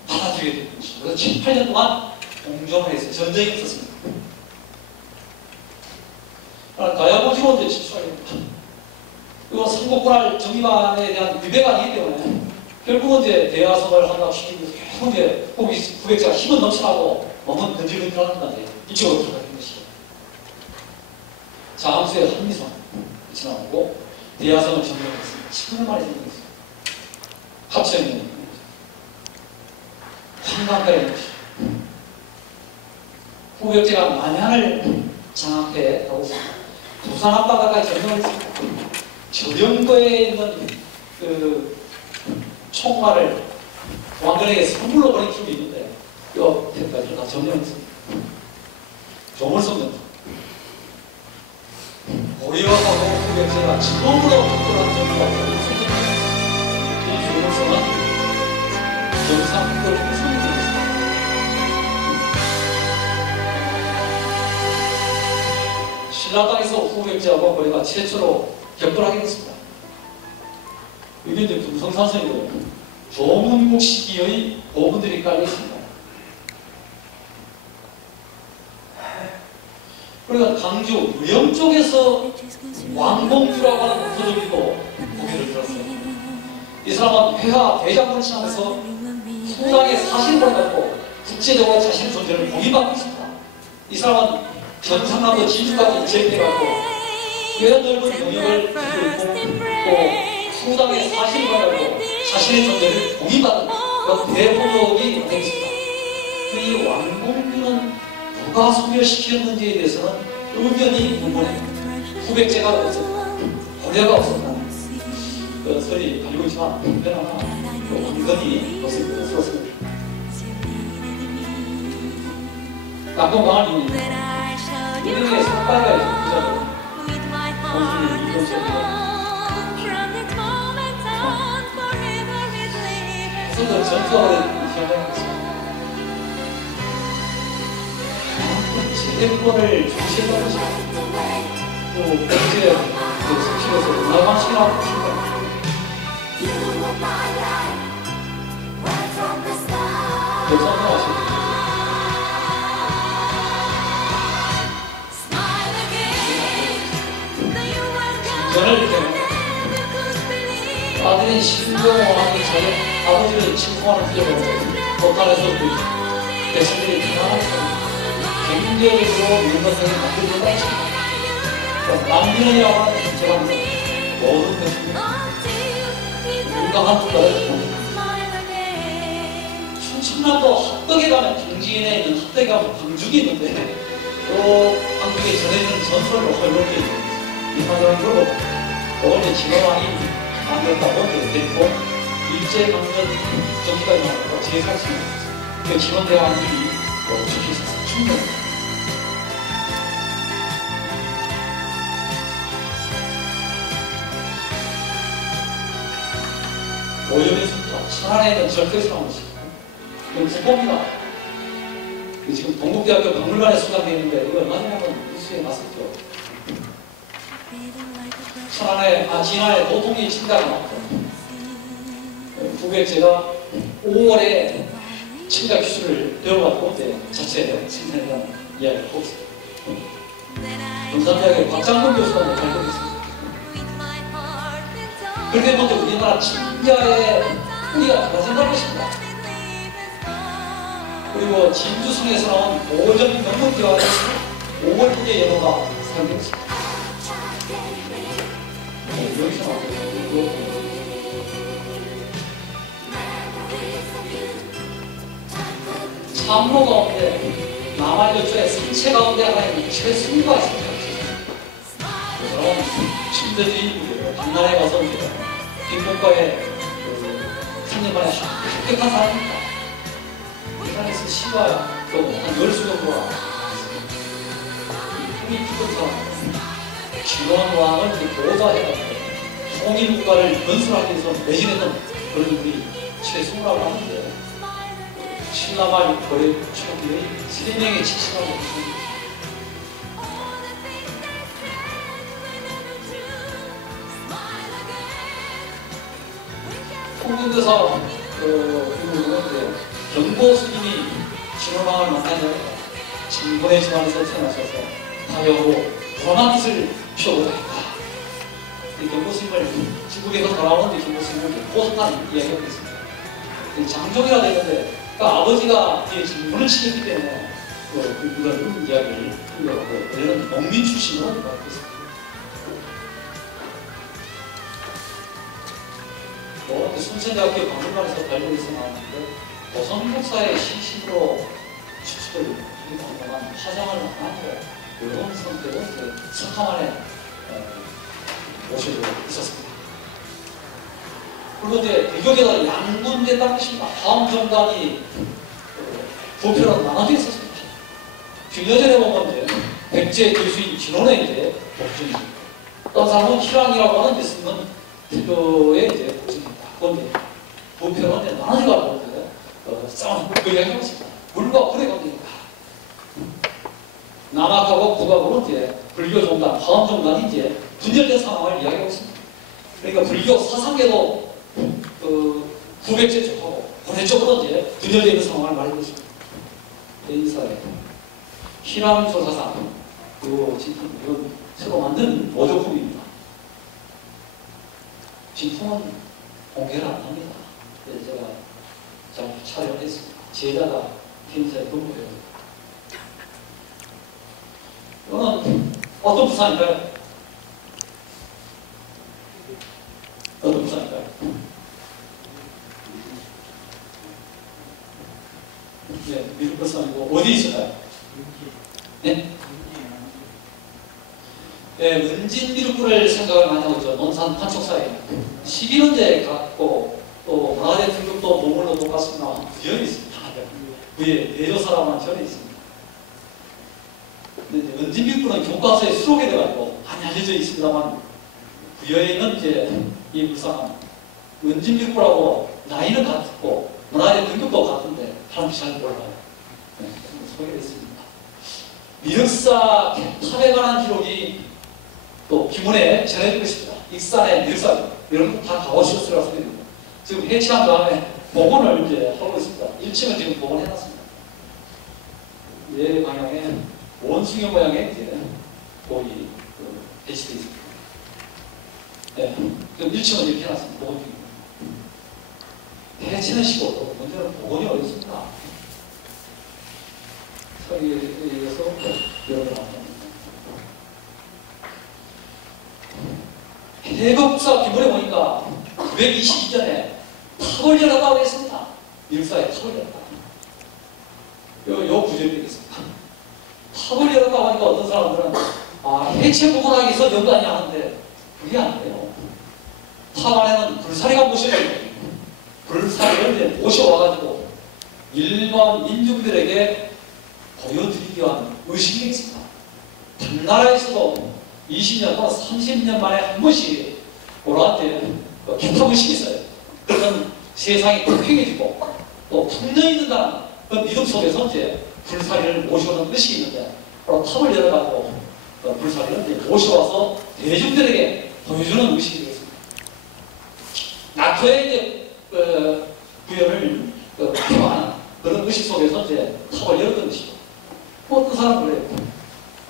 받아들이게 되는 것이죠. 그래서 7, 8년 동안 공정을 했어요. 전쟁이 없었습니다. 가야고지로 이제 집수하게 됩니다. 이건 삼국분할 정리반에 대한 위배가 아니기 때문에 결국은 이제 대화성을 한답시키고 계속 이제 후백제가 힘은 넘쳐나고 몸은 근질근질하는 건데 이쪽으로 들어가는 것이죠. 자함수의 한미성 지나오고 대화성을 점령했습니다. 10년 만에 점령했습니다. 합천이 한강가에 있는 것이죠. 후백제가 만ян을 장악해 가고 있습니다. 부산 앞바다까지 점령을 했습니다. 저령거에 있는 그 총말을 왕건에게 선물로 보낸 팀이 있는데 여태까지 다 점령했습니다. 조물성전 고려하고 후백제가 처음으로 특별한 정부가 있었습니다. 이 조물성은 경상북도를 성전했습니다. 신라당에서 후백제하고 고려가 최초로 격돌하게 됐습니다. 이게 이제 금성산성이고요. 조문국 시기의 고분들이 깔려 있습니다. 그러니까 강주 의령 쪽에서 왕봉주라고 하는 부도들도 고개를 들었어요. 이 사람은 회화 대장군을 지나면서 후당의 사실을 가지고 국제적으로 자신의 존재를 공인받고 있습니다. 이 사람은 경상남도 진주까지 제패하고 꽤 넓은 영역을 가지고 있고 또 후당의 사실을 가지고 자신의 존재를 공인받는 그런 대보적이 되겠습니다. 이 왕공주는 누가 소멸시켰는지에 대해서는 의견이 분분해. 후백제가 없었다, 고려가 없었다, 그 설이 가지고 있지만 특별한 왕건이 없을 것을 썼습니다. 낙동강을 이루는 우리에게 삭발가 있죠. 원숭이 이동 속에 더 전투하게 된 현장이 있습니다. 제대권을 중시했던 것입니다. 또 경제 수식에서 문화방식이라고 하십니다. 설명하십니다. 저는 이렇게 아들인 신종왕이 자기 아버지를 침공하는 필요가 법관에서 백성들이 가난한 경제적으로 민간성이 만들어진다 했습니다. 남민이라고 하는 제가 모든 백성들 건강한 국가를 충청남도 합덕에 가면 당진에 있는 합덕에 가면 방죽이 있는데 또 방죽에 전해지는 전설로 헐렁게 있습니다. 이 사람이 그러고 오늘 진화왕이 만들었다고 됐고 일제강점 전기까지 나왔고 제40년 그 진원대왕이 주식했습니다. 충분 오염했습니다. 천안에 있는 절도에서 나온 것입니다. 이건 국보입니다. 지금 동국대학교 박물관에 수장되어 있는데 이거 얼마 전에 한번 뉴스에 났었죠. 천안에 진화에 보통이 침대가 나왔고 후백제가 5월에 침대 기술을 배워갖고 자체 생산이라는 이야기를 하고 있습니다. 경산대학의 박장동 교수가 발표했습니다. 그렇게 먼저 우리나라 침자의 뿌리가 달라진다는 것입니다. 그리고 진주성에서 나온 오전 명문대화의 5월 분의 연호가 사용되었습니다. 여기서 나오죠. 참로 가운데 남한여초의 상체 가운데 하나의 최승과 있습니다. 그럼 침대주의 박나라에 가서 빈목과의 3년 만에 합격한 사람입니다. 이 사람에서 시가 또 한 10수 정도가 힘이 깊은 사람 진원왕을 보좌해가지고 통일국가를 건설하기 위해서 매진했던 그런 분이 최승우라고 하는데 신라말 거래 초기의 3명의 지시라고 있습니다. 홍근대사 중국은 경보 스님이 진원왕을 만나서 진본의 집안에서 태어나셔서 다여고 불안한 뜻을 피워보자 했다. 경보 스님을 중국에서 돌아오는데 경보 스님을 포섭한 이야기가 있습니다. 장종이라 되는데 그러니까 아버지가 진본을 치기 때문에 이런 이야기를 흘려가고 얘는 농민 출신으로 있습니다. 순천대학교 박물관에서 발굴해서 나왔는데 도성목사의 신심으로 추측을 방문한 화장을 만나고 이런 선택은 석가만에 모셔지고 있었습니다. 그리고 이제 비교계가 양분됐다는 것입니다. 다음 정당이 부표로 나눠져 있었습니다. 균여전에 보면 이제 백제 교수인 진원의 이제 복중입니다. 또 사람은 희랑이라고 하는 데 쓰는 비교의 이제 복중입니다. 그런데 부표는 이제 나눠져가지고 싸우는 그 이야기를 했습니다. 물과 불의 관계입니다. 남학하고 북학으로 이제 불교 종단, 화엄 종단이 이제 분열된 상황을 이야기하고 있습니다. 그러니까 불교 사상계도 구백제 쪽하고 고대 쪽으로 이제 분열되어 있는 상황을 말하고 있습니다. 인사에 희랑조사상 이건 새로 만든 모조품입니다. 진품은 공개를 안 합니다. 그래서 제가 잘 촬영했습니다. 제자가 팀사에 근무해요. 이거는 어떤 부산일까요? 어떤 부산일까요? 네, 미륵 불상이고 어디 있을까요? 네? 네, 은진 미륵불을 생각을 많이 하고 있죠. 논산 판촉사에 11원제 갖고 또 문화재 등급도 보물로 똑같습니다. 부연이 있습니다. 그의 대조사라고는 전에 있습니다. 근데 이제 은진 미륵불은 교과서에 수록이 돼가지고 많이 알려져 있습니다만 부여에는 이제 이 불상은 은진 미륵불하고 나이는 같고 문화재 등급도 같은데 사람들이 잘 몰라요. 네, 소개됐습니다. 미륵사 탑에 관한 기록이 또 기문에 전해지고 있습니다. 익산의 미륵사 여러분 다 가보셨을 거라 생각합니다. 지금 해체한 다음에 복원을 이제 하고 있습니다. 1층은 지금 복원해놨습니다. 예 방향에 원숭이 모양의 이제 돌이 배치되어 있습니다. 네, 그럼 1층은 이렇게 해놨습니다. 복원 중입니다. 해체는 쉬고 문제는 복원이 어렵습니다. 서기에 의해서 여러 번 합니다. 해법사 기본에 보니까 922년에 탑을 열었다고 했습니다. 미륵사에 탑을 열었다. 요 구절이 되겠습니다. 탑을 열었다고 하니까 어떤 사람들은 해체 복원하기 위해서 연구 아니냐 하는데 그게 안 돼요. 탑 안에는 불사리가 모셔요. 불사리를 모셔와가지고 일반 민중들에게 보여드리기 위한 의식이 있습니다. 당나라에서도 20년 또는 30년 만에 한 번씩 오라한테 개탑 의식이 있어요. 그러면 세상이 평평해지고 또 풍년이 든다는 그 믿음 속에서 이제 불사리를 모셔오는 의식이 있는데 바로 탑을 열어가지고 불사리를 이제 모셔와서 대중들에게 보여주는 의식이 되겠습니다. 낙토의 이제 구현을 표하는 그런 의식 속에서 이제 탑을 열었던 것이죠. 어떤 사람은 그래요.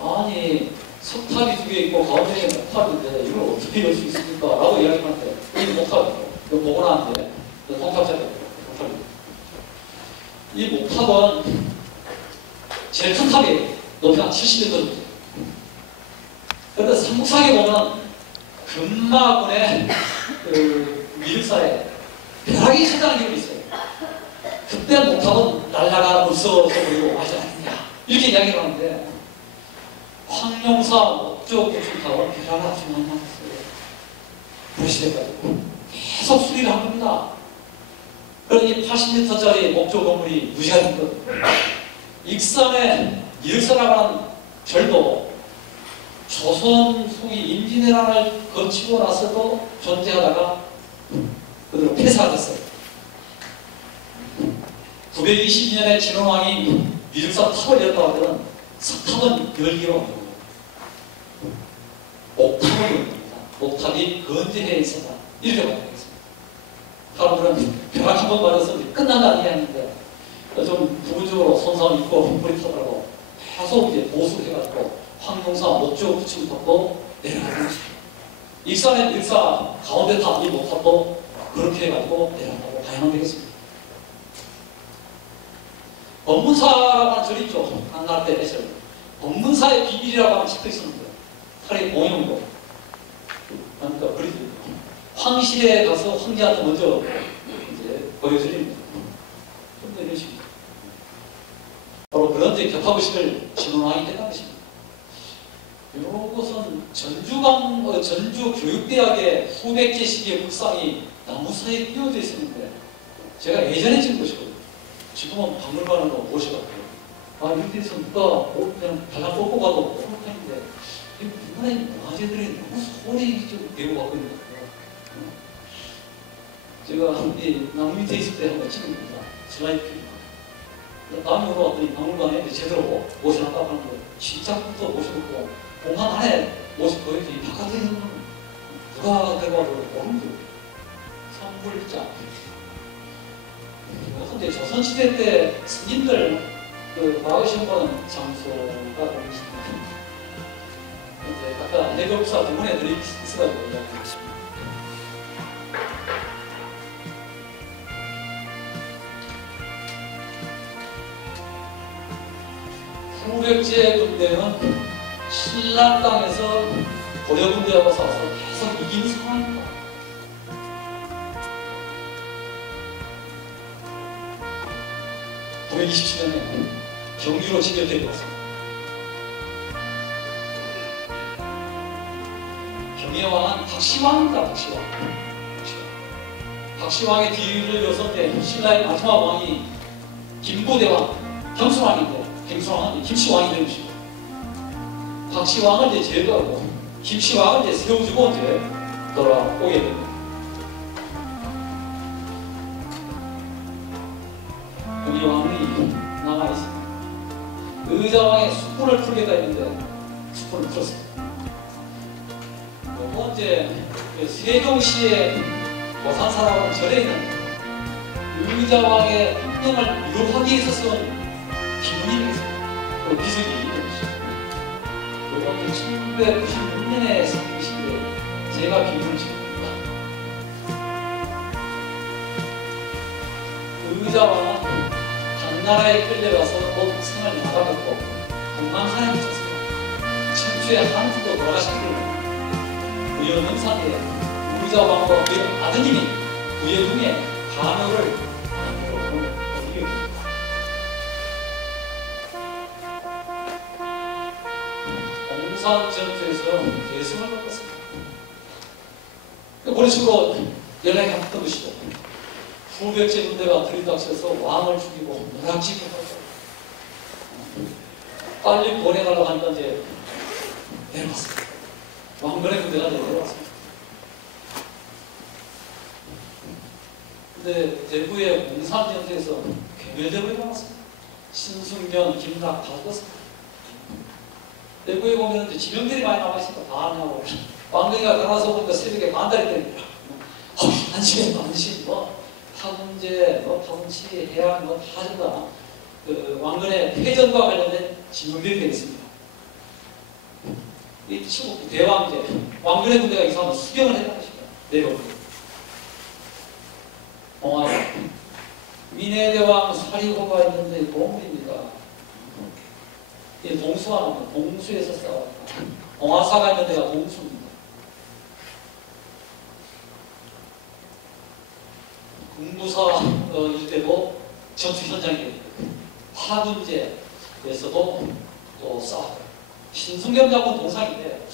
아니 석탑이 두 개 있고 가운데에 목탑인데 이걸 어떻게 열 수 있습니까? 라고 이야기하는데 이 목탑이고 이거 보고나는데 통탑자리고 이 목탑은 제일 큰 탑이 높이가 70m 정도. 그런데 삼국사에 보면 금마군의 미륵사에 벼락이 있었다는 기록이 있어요. 그때 목탑은 날라가 무서워서 버리고 하지 않느냐 이렇게 이야기를 하는데 황룡사 목적 구축탑은 벼락을 아주 많이 만났어요. 불시대까지 계속 수리를 한 겁니다. 그러니 80m짜리 목조 건물이 무시가 된 것. 익산의 미륵사라고 하는 절도 조선 후기 임진왜란을 거치고 나서도 존재하다가 그대로 폐사가 됐어요. 920년에 진흥왕이 미륵사 탑을 열었다고 하면 석탑은 열기로 합니다. 옥탑을 열습니다. 옥탑이 건재해 있었다. 이렇게 말하겠습니다. 사람들은 벼락 한 번 맞아서 끝난다는 이야기인데 좀 부분적으로 손상 있고 뿌리 터더라고 계속 이제 보수를 해가지고 황룡사 목조 구축탑도 내려가는 것입니다. 익산의 미륵사 가운데 탑, 이 목탑도 그렇게 해가지고 내려간다고 봐야만 되겠습니다. 법문사라고 하는 절이 있죠. 한날 때 했어요. 법문사의 비밀이라고 하는 책도 있었는데 살이 공용도 그러니까 그리도 황실에 가서 황제한테 먼저 이제 보여드립니다. 좀 더 이런 식입니다. 바로 그런 이제 격파의식을 진흥왕이 했던 것입니다. 이것은 전주 교육대학의 후백제 시기의 묵상이 나무사에 끼워져 있었는데 제가 예전에 찍은 것이거든요. 지금은 박물관으로 모셔갖고 이렇게 해서 누가 그냥 달랑 뽑고 가도 못하는데 우리나라의 문화재들이 너무 소리 좀 배우고 있는 거예요. 제가 이 나무 밑에 있을 때 한번 찍은 겁니다. 슬라이드 필름. 다음에 올라왔더니 박물관에 제대로 모셔놨다고 하는 거예요. 시작부터 모셔놓고 공간 안에 모습 보여주니 바깥에 있는 건 누가 들고 와도 모르는 거예요. 선불자. 근데 조선시대 때 스님들 과거시험 보는 장소가 되고 있습니다. 이제 아까 해법사 부문에 들이 있어가지고 이야기했습니다. 후백제 군대는 신라 땅에서 고려 군대하고 싸워서 계속 이기는 상황입니다. 527년에 경주로 진격되었습니다. 경혜왕은 박시왕입니다. 박시왕의 뒤를 이어서 신라의 마지막 왕이 김고대왕, 경순왕인데 경순왕은 김씨왕이 된 것이고 박시왕을 이제 제거하고 김씨왕을 이제 세워주고 이제 돌아오게 됩니다. 경혜왕이 남아있습니다. 의자왕의 숯불을 풀게가 있는데 숯불을 풀었습니다. 두 번째, 세종시의 보산사라고 절에 있는 의자왕의 운명을 이루하기 위해서 쓴 기문이 있습니다. 그 비석이 있는 것이죠. 이번 1996년에 생긴 것인데 제가 기문을 찍습니다. 의자왕은 당나라에 끌려가서 모든 생을 나가겠고 공망사에 미쳤습니다. 천주의 한국도 돌아가시기를 부여명산에 의자왕과 그의 아드님이 부여중에 간호를 이깁니다. 공산전투에서 대승을 받았습니다. 그런 식으로 연락이 갔던 것이고 후백제 군대가 들이닥쳐서 왕을 죽이고 노락지고 빨리 보내가려고 하니까 이제 내려왔습니다. 왕건의 군대가 내려왔습니다. 근데 대구의 공산전투에서 괴멸되고 일어났습니다. 신승견, 김락 다 죽었습니다. 대구에 보면 지명들이 많이 남아있으니까 반하고 왕건이가 가나서 보니까 새벽에 반달이 됩니다. 안심, 파문제, 파문치, 해양 다 준다. 그 왕건의 패전과 관련된 지명들이 되어 있습니다. 이 친구 대왕제 왕건의 군대가 이상한 수경을 했다는 것입니다. 내려옵니다. 민해대왕 사리고가 있는데 보물입니다. 이 동수가 나옵니다. 동수에서 싸웠다. 옹화사가 있는 데가 동수입니다. 군부사 일대도 전투 현장이 화군제에서도 또 싸웠다. 신승겸 장군 동상인데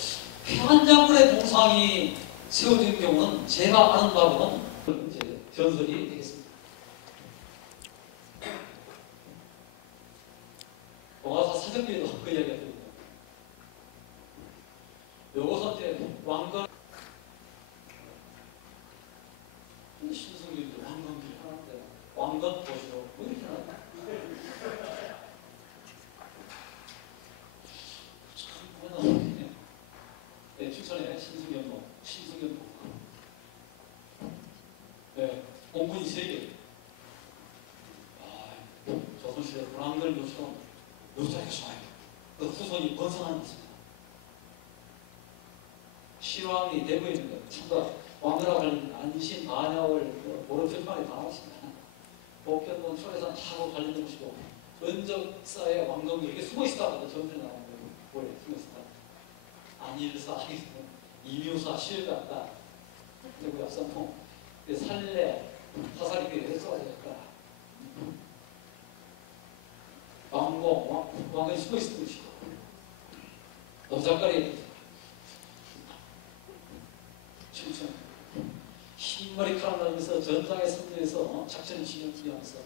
평안 장군의 동상이 세워진 경우는 제가 아는 바로는 이제 전설이 되겠습니다. 동화사 사전기에도 그 이야기가 됩니다. 요것은 이제 왕건 신승겸도 왕건길 하는데 왕건 도시로 이렇게 나옵니다. 네, 춘천에 신승겸도 네, 공군이 3개. 조선시대 불황들 묘처럼 묘자리가 좋아요. 그 후손이 번성하는 것입니다. 시왕이 대구에 있는데 참가 왕들하고 관련된 안신, 반야월, 모름 표지판에 다 나왔습니다. 복견본 초래산 타고 관련된 것이고 은적사의 왕건이 이렇게 숨어있다고 전편에 나오는데 뭐에 숨어있다. 안일사, 이묘사, 실각다 그리고 약산통 살래, 화살이 꽤 쏘아졌다. 왕건이 숨어있었던 것이고 노작가리 춘천 흰머리카락 나면서 전장의 선두에서 작전을 진행하면서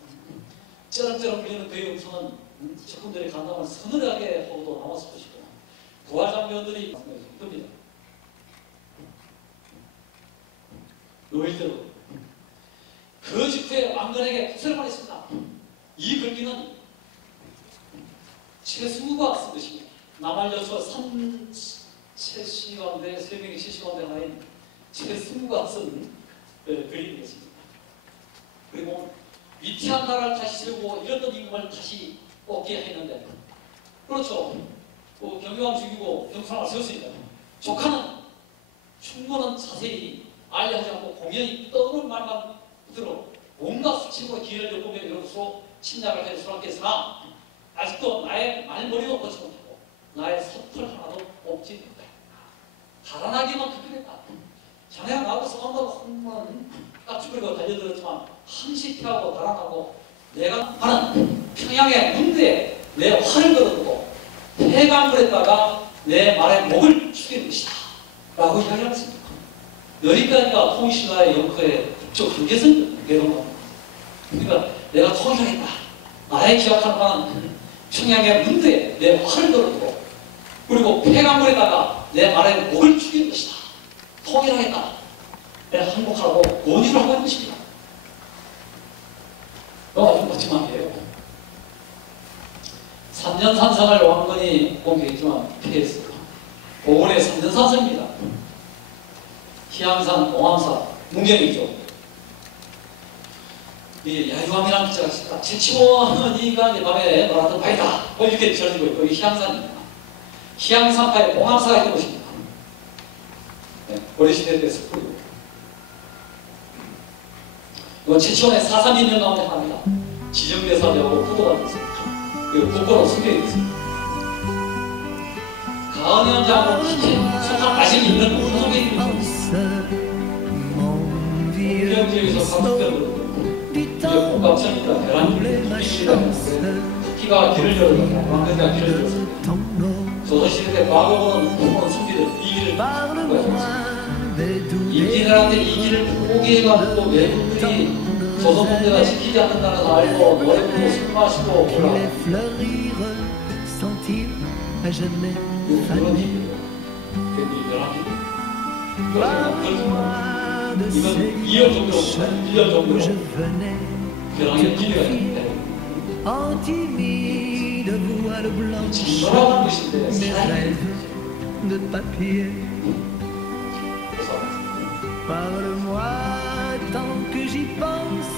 쩌렁쩌렁 불리는 그의 음성은 적군들의 간담을 서늘하게 하고도 남았을 것이고 부하장면들이 듭니다. 요일대로 그 직후에 왕건에게 구설을 말했습니다. 이 글귀는 최승우가 쓴 것입니다. 남한여수 3세시간대 3명의 시시간대 하나인 최승우가 쓴 글이겠습니다. 그리고 위태한 나라를 다시 세우고 잃었던 임금을 다시 얻게 했는데 그렇죠. 경유왕 죽이고 경순왕을 세웠으니까 조카는 충고는 자세히 알려하지 않고 공연히 떠오르는 말만 들어 온갖 수치로 기회를 엿보며 이로써 침략을 해 수락했으나 아직도 나의 말머리도 벗지 못하고 나의 섣을 하나도 없지 못해. 달아나기만 급했다. 자네가 나하고 싸운다고 한번 깍죽거리고 달려들었지만 항시 피하고 달아나고 내가 하는 평양의 문대에 내 활을 걸어두고 폐강물에다가 내 말의 목을 죽이는 것이다 라고 이야기했습니다. 여기까지가 통일신라의 영토의 국적 경계선 내려옵니다. 그러니까 내가 통일하겠다. 나의 기억하는 바는 평양의 문대에 내 활을 걸어두고 그리고 폐강물에다가 내 말의 목을 죽이는 것이다. 통일하겠다. 내가 항복하라고 권유를 하고 있는 것입니다. 아주 멋진 말이에요. 3년산성을 왕건이 공개했지만 피했어요. 고원의 3년산성입니다. 희양산, 공암산, 문경이죠. 이 야유암이라는 기자가 있습니다. 제치고는 이가 이제 밤에 놀았던 바위다. 이렇게 지어지고 있고, 이 희양산입니다. 희양산파에 공암사가 있는 곳입니다. 네, 고려시대 때 습불이고. 이건 최초의 432년 가운데 하나입니다. 지정대사되고 포도가 있습니다. 그리고 국보로 숨겨져 있습니다. 가은현장으로 속한 맛이 있는 호송이 있습니다. 지역에서 각국별로 국가천이다 대란입니다. 국기가 길을 열었다. 왕건이가 길을 열었습니다. 조선시대 때 과거보는 부모는 숨기들 이 길을 구했습니다. 임진왜란때 이 길을 포기해가지고 외국들이 조선공대가 지키지 않는다는 걸 알고 노래 부르고 술 마시고 올라갑니다. 그런 길이에요. 굉장히 열한 길. 이건 2월 정도, 1년 정도 벼랑의 길이가 있는데 정도라는 것인데 사랑이 Parle-moi tant que j'y pense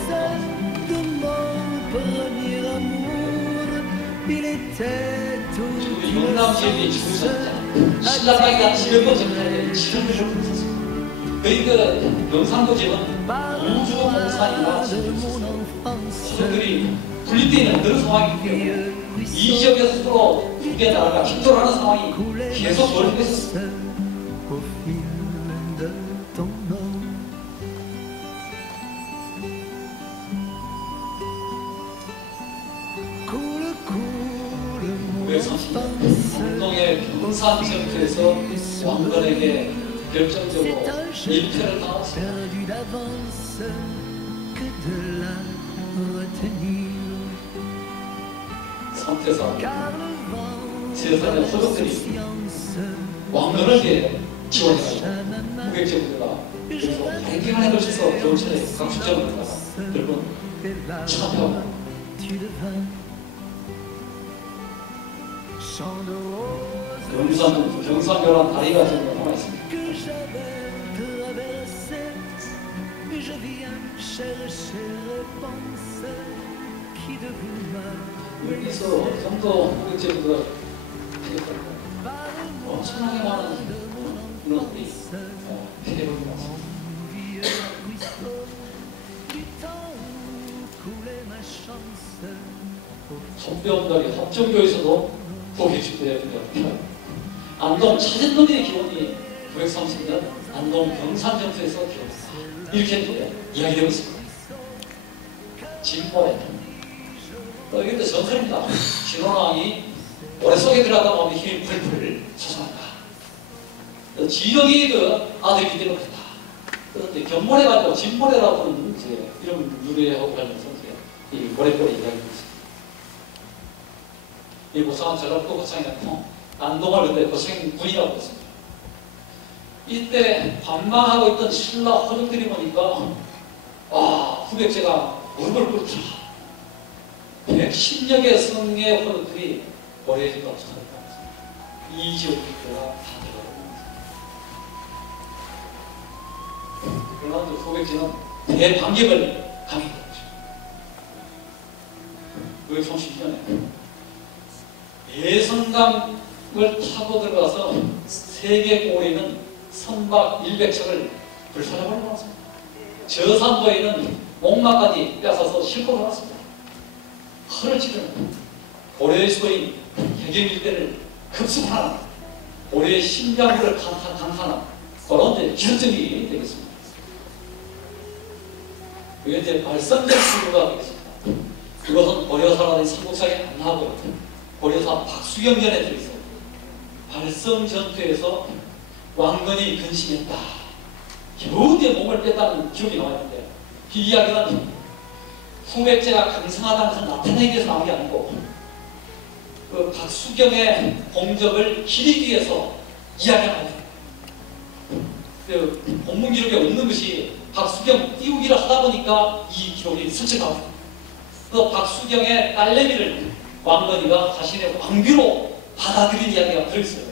de mon premier amour. Il était tout 영남 지역이 죽으셨잖아요. 신라당이가 지역도 정리할 지역을 부르셨습니다. 그 경상도 지역은 우주공산이나 소들이 분립되어 있는 그런 상황이기 때문에 이 지역에서 서로 두개 나라가 충돌하는 상황이 계속 벌어지고 있었습니다. 공동의 평산전투에서 왕건에게 결정적으로 일패를 당했습니다. 성태사 세상의 호족들이 왕건을 위해 지원해가지고 무객제부대가 그래서 행행안에 걸쳐서 겨울철에 각축전을 했다가 여러분 참여하고 용산 경상교란 다리가 지금 하나 있습니다. 여기서 정도 무객제부대가 엄청나게 많은 인원들이 피해를 입었습니다. 손병달이 합정교에서도 고객집대에 필요합니다. 안동 차전도의 기원이 930년 안동 경산전투에서 기원했다. 이렇게 이야기되고 있습니다. 진보에 여기도 전설입니다. 신원왕이 오래 속에 들어가다 보면 힘이 풀풀 솟아난다. 지덕이 그 아들이기 때문에 그렇다. 그런데 견모래가지고 진모래라고 하는 이제 이런 유래하고 관련해서 이제 이 모래꼬리 이야기입니다. 이 고상한 전라도 고창이었고 안동을 그때 고생군이라고 했습니다. 이때 관망하고 있던 신라 호족들이 보니까 후백제가 무릎을 꿇더라. 110여 개 성의 호족들이 고려해진다고 생각합니다. 이 지역들과 다 들어갑니다. 그러나 후백제는 대반격을 강행했다. 그게 32년에 예성강을 타고 들어가서 세계 꼬리는 선박 100척을 불살라버리고 나왔습니다. 저산도에는 목마까지 뺏어서 싣고 나왔습니다. 허를 찌르는 고려의 수도인 해경일대를 급습하는 고려의 심장부를 강타하는 그런 이제 기술적이 되겠습니다. 이게 이제 발성적 수구가 되겠습니다. 이것은 고려사라는 삼국사에 안 나오고 고려사 박수경전에 들어있어. 발성 전투에서 왕건이 근심했다. 겨우 내 몸을 뺐다는 기록이 나와있는데 이 이야기는 후백제가 강성하다는 것을 나타내기 위해서 나온 게 아니고 그 박수경의 공적을 기리기 위해서 이야기하는 거예요. 그 본문 기록에 없는 것이 박수경 띄우기를 하다 보니까 이 기록이 슬쩍 나옵니다. 그 박수경의 딸내미를 왕건이가 자신의 왕비로 받아들인 이야기가 들어있어요.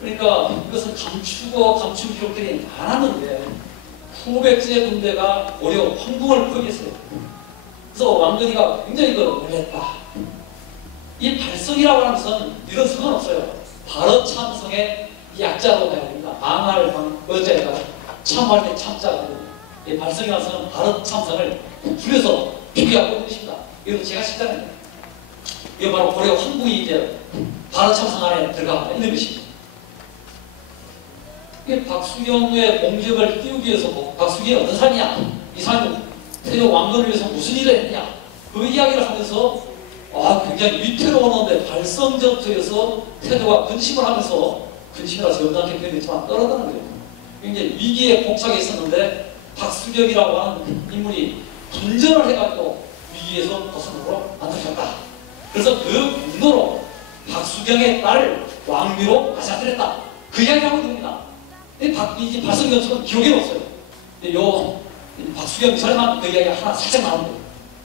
그러니까 이것은 감추고 감춘 기록들이 많았는데 후백제 군대가 고려 황궁을 포기했어요. 그래서 왕건이가 굉장히 놀랬다. 이 발성이라고 하는 것은 이런 성은 없어요. 발어참성의 약자로 가야 됩니다. 망할 어제가 참할 때 참자가 이 발성이라는 성은 발어참성을 줄여서 표기하고 있는 것입니다. 이것도 제가 식잖아요. 이거 바로 고려 황궁이 이제 발어참성 안에 들어가 있는 것입니다. 박수경의 공적을 띄우기 위해서 박수경이 어떤 사람이냐, 이 사람이 태조 왕건을 위해서 무슨 일을 했냐, 그 이야기를 하면서 굉장히 위태로웠는데 발성전투에서 태조가 근심을 하면서 근심이라 정당하게 표현했지만 떨어지는 거예요. 굉장히 위기에 봉착해 있었는데 박수경이라고 하는 인물이 분전을 해가지고 위기에서 벗어나도록 만들었다. 그래서 그 분노로 박수경의 딸을 왕비로 맞아들였다. 그 이야기하고 있습니다. 이 발성전투는 기록에 없어요. 요 박수경 이 사람만 그 이야기가 하나 살짝 나오는 거예요.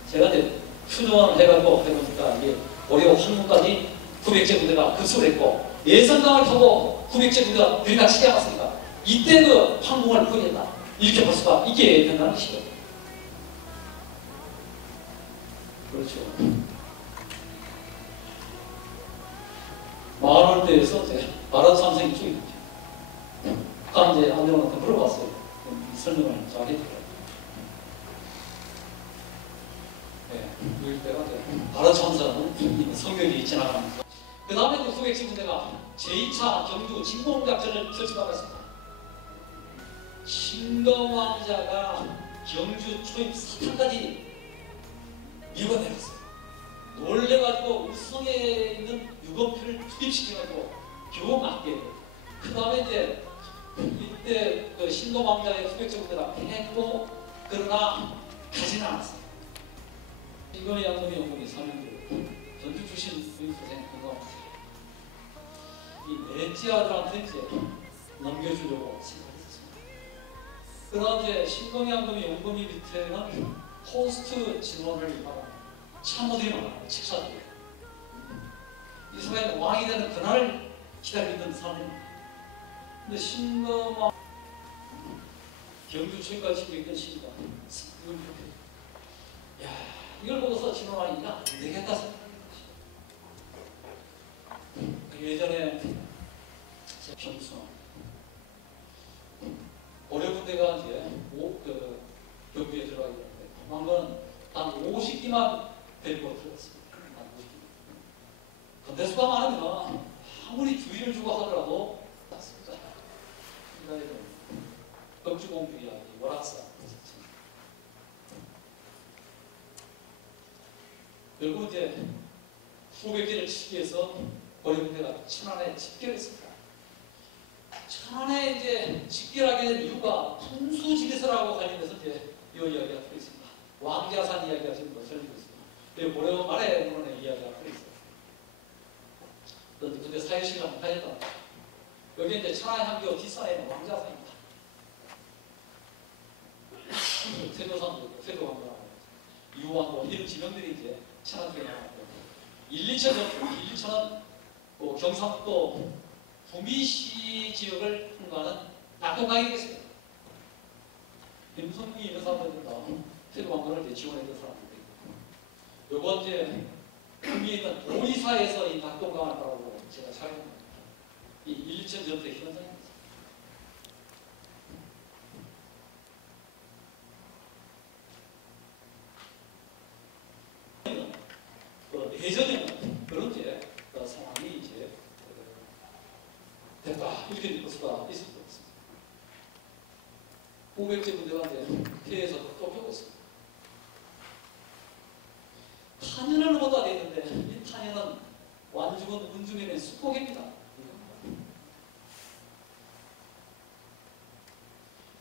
제가 이제 추정을 해가지고 해보니까 이게 고려 황궁까지 후백제 부대가 급습을 했고 예선강을 타고 후백제 부대가 들이닥치지 않았습니까? 이때 그 황궁을 포기했다. 이렇게 볼 수가 있게 된다는 것이죠. 그렇죠. 만월대에서 이제 발언삼성이 쪽이 있죠. 아까 이제 안정한테 물어봤어요. 설명을 잘 해주더라고요. 네, 이럴 때가 발언참사는 성격이 지나가면서 그 다음에 후백제 군대가 제2차 경주 진공작전을 설치하고 있습니다. 신검왕자가 경주 초입 사탄까지 밀어내렸어요. 놀래가지고 울성에 있는 유검표를 투입시켜가지고 겨우 맞게. 그 다음에 이제 이때 그 신검왕자의 후백제 군대가 패했고 그러나 가지는 않았어요. 신검의 양놈이 영웅이 사명대로 전주 출신 부인선생 건강합니다. 이 넷째 아들한테 이제 넘겨주려고 생각했습니다. 그러나 이제 신검의 양놈이 영검이 밑에는 포스트 진원을 바랍니다. 참모들이 많아요. 책사들이. 이 사람이 왕이 되는 그날을 기다리던 사람입니다. 근데 신검왕 경주 초까지 지고 있던 신검 야, 이걸 보고서 진원왕이 안 되겠다 생각합니다. 예전에 평소 고려군대가 이제 경주에 들어가게 되는데 왕건은 단 50기만 데리고 들어갔습니다. 단 50기. 근데 수가 많으면 아무리 주의를 주고 하더라도 낫습니다. 그러니까 덕주공주 이야기, 월악사. 결국 이제 후백제를 치기 위해서 고려군대가 천안에 집결했습니다. 천안에 이제 집결하게 된 이유가 풍수지리서라고 관련해서 이제 이 이야기가 들어있습니다. 왕자산 이야기가 지금 전해지고 있습니다. 그리고 고려 말의 문헌의 이야기가 들어있어요. 그런데 사유시가 못하였다. 여기 이제 천안향교 뒷산에 있는 왕자산입니다. 세조산도 있고 세조왕도 이후왕도 이런 지명들이 이제 천안쪽에 나왔고 1, 2천은 경상북도 구미시 지역을 통과하는 낙동강이겠습니다. 김성기 이런 사람들은 다 세조왕건을 지원했던 사람들이고 요번 이제 구미에 있는 도의사에서 이 낙동강을 바라보고 제가 촬영합니다. 이 1, 2천 전투의 현장입니다. 예전에는 그런 이제 상황이 이제 됐다 이렇게 될 수가 있을 것 같습니다. 후백제 군대가 이제 피해서 또 펴고 있습니다. 탄현을 넘어다 되는데 이 탄현은 완주군 운주면의 수폭입니다.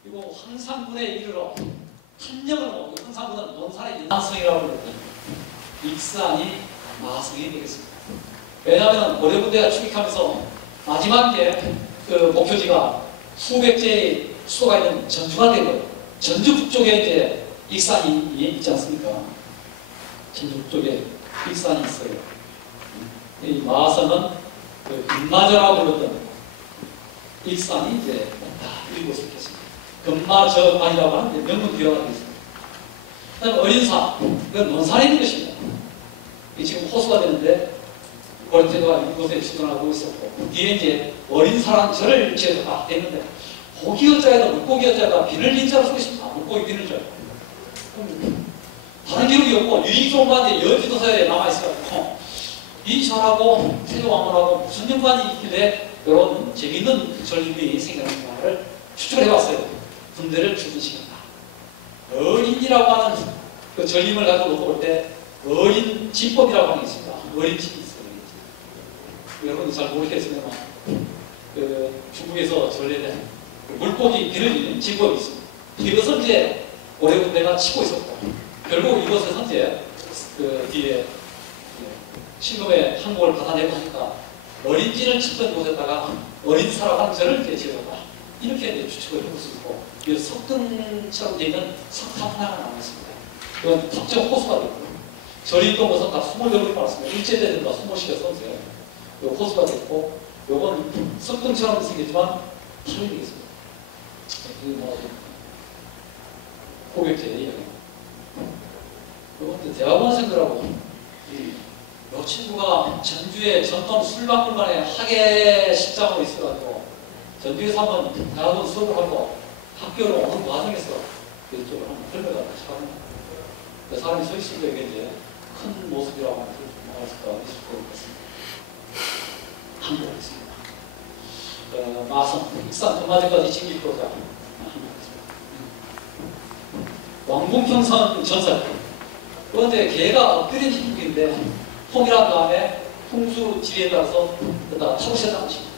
그리고 황산군에 이르러 탄령을 먹고 황산군은 논산의 마성이라고 그랬더니 익산이 마성이 되겠습니다. 왜냐하면 고려군대가 출익하면서 마지막에 그 목표지가 수백제의 수도가 있는 전주가 되고 전주 북쪽에 이제 익산이 있지 않습니까? 전주 북쪽에 익산이 있어요. 이 마성은 그 금마저라고 불렀던 익산이 이제 다 이곳을 했습니다. 금마저관이라고 하는데 명문 비어가 되어 있습니다. 그 다음에 어린산, 이건 논산에 있는 것입니다. 이 지금 호수가 되는데 고려태가 이곳에 주둔하고 있었고 뒤에 이제 어린사랑 절을 지어서 딱 됐는데 고기어자에다 물고기어자가 비늘 인자로 쓰고 있습니다. 물고기 비늘절. 다른 기록이 없고 유익종반의 여주도서에 남아있어가지고 이 절하고 세조왕후하고 무슨 연관이 있길래 이런 재미있는 절임이 생겨났는가를 추측을 해봤어요. 군대를 출근시켰다. 어린이라고 하는 그 절임을 가지고 놓고 볼 때 어린 진법이라고 하는 게 있습니다. 어린 진이 있어요. 여러분도 잘 모르겠지만 그 중국에서 전래된 물고기 비를 잇는 진법이 있습니다. 이것을 이제 고려군대가 치고 있었고 결국 이것에서 이제 그 뒤에 신금의 항복을 받아내고 하니까 어린 진을 쳤던 곳에다가 어린 사라고 하는 절을 이제 지어졌다. 이렇게 이제 추측을 해볼 수 있고 이 석등처럼 되어 있는 석탑 하나가 남아있습니다. 이건 탑정 호수가 됐고 절이 있던 곳은 다 수몰벽을 받았습니다. 일제대전과 수몰시켜서 이제 요 호수가 됐고 요건 석등처럼 생겼지만 탈이 되겠습니다. 고객제의 이야기. 요건 대학원생들하고 요 친구가 전주의 전통 술박물관에 학예 실장으로 있어가지고 전주에서 한번 대학원 수업을 하고 학교로 오는 과정에서 이쪽으로 한번 흘러가다 싶어합니다. 그 사람이 서 있을 때 이제 큰 모습이라고 하면 뭐가 있을 것 같습니다. 한번 하겠습니다. 마성, 익산, 금마제까지 진입하자 왕궁평선 전설. 그런데 개가 엎드린 hin국인데 통일한 다음에 풍수 지리에 따라서 그다가 타고 시작한 것입니다.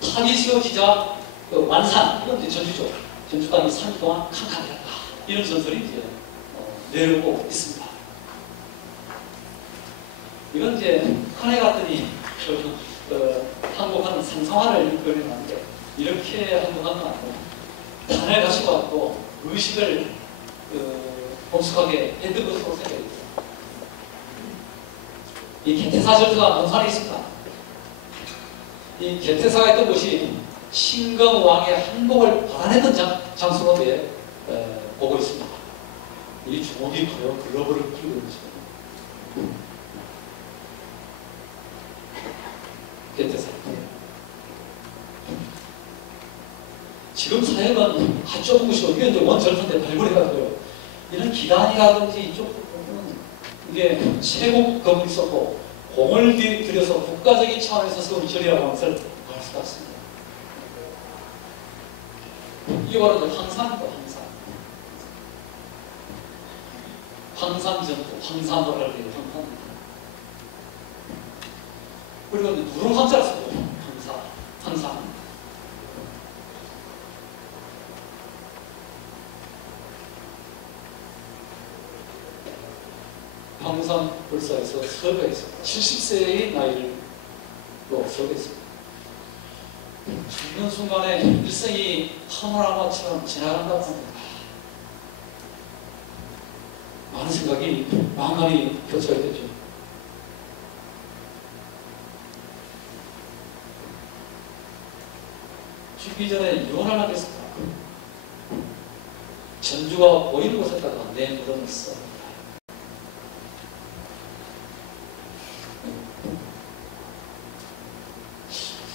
탑이 세워지자 그 완산, 이건 이제 전주죠. 전주 땅이 3일 동안 캄캄했다. 이런 전설이 이제 내려오고 있습니다. 이건 이제 한해 갔더니 항복하는 상상화를 그려놨는데 이렇게 항복한 건 아니고 단을 가지고 왔고 의식을 엄숙하게 했던 것으로 생각이 됩니다. 이 개태사 절터가 논산에 있습니다. 이 개태사가 있던 곳이 신검왕의 항복을 받아내던 장소로 보고 있습니다. 이 주먹이 커요. 글러브를 끼고 있는 것입니다. 개태사. 지금 사역은 아주 좁은 곳이고 이게 이제 원절터인데 발굴해가지고요. 이런 기단이라든지 이쪽 부분은 이게 최고 건물이 있었고 공을 들여서 국가적인 차원에서 세운 절이라고 하는 것을 알 수가 있습니다. 이게 바로 황산입니다. 황산전투, 황산도라고 해요. 그리고 누른 한자를 쓰고 황산. 황산불사에서 서거했습니다. 70세의 나이를 서거했습니다. 죽는 순간에 일생이 파노라마처럼 지나간다고 합니다. 많은 생각이 망감이 펼쳐야 되죠. 죽기 전에 유언을 하겠습니다. 전주가 보이는 곳에다가 내 무덤을 써.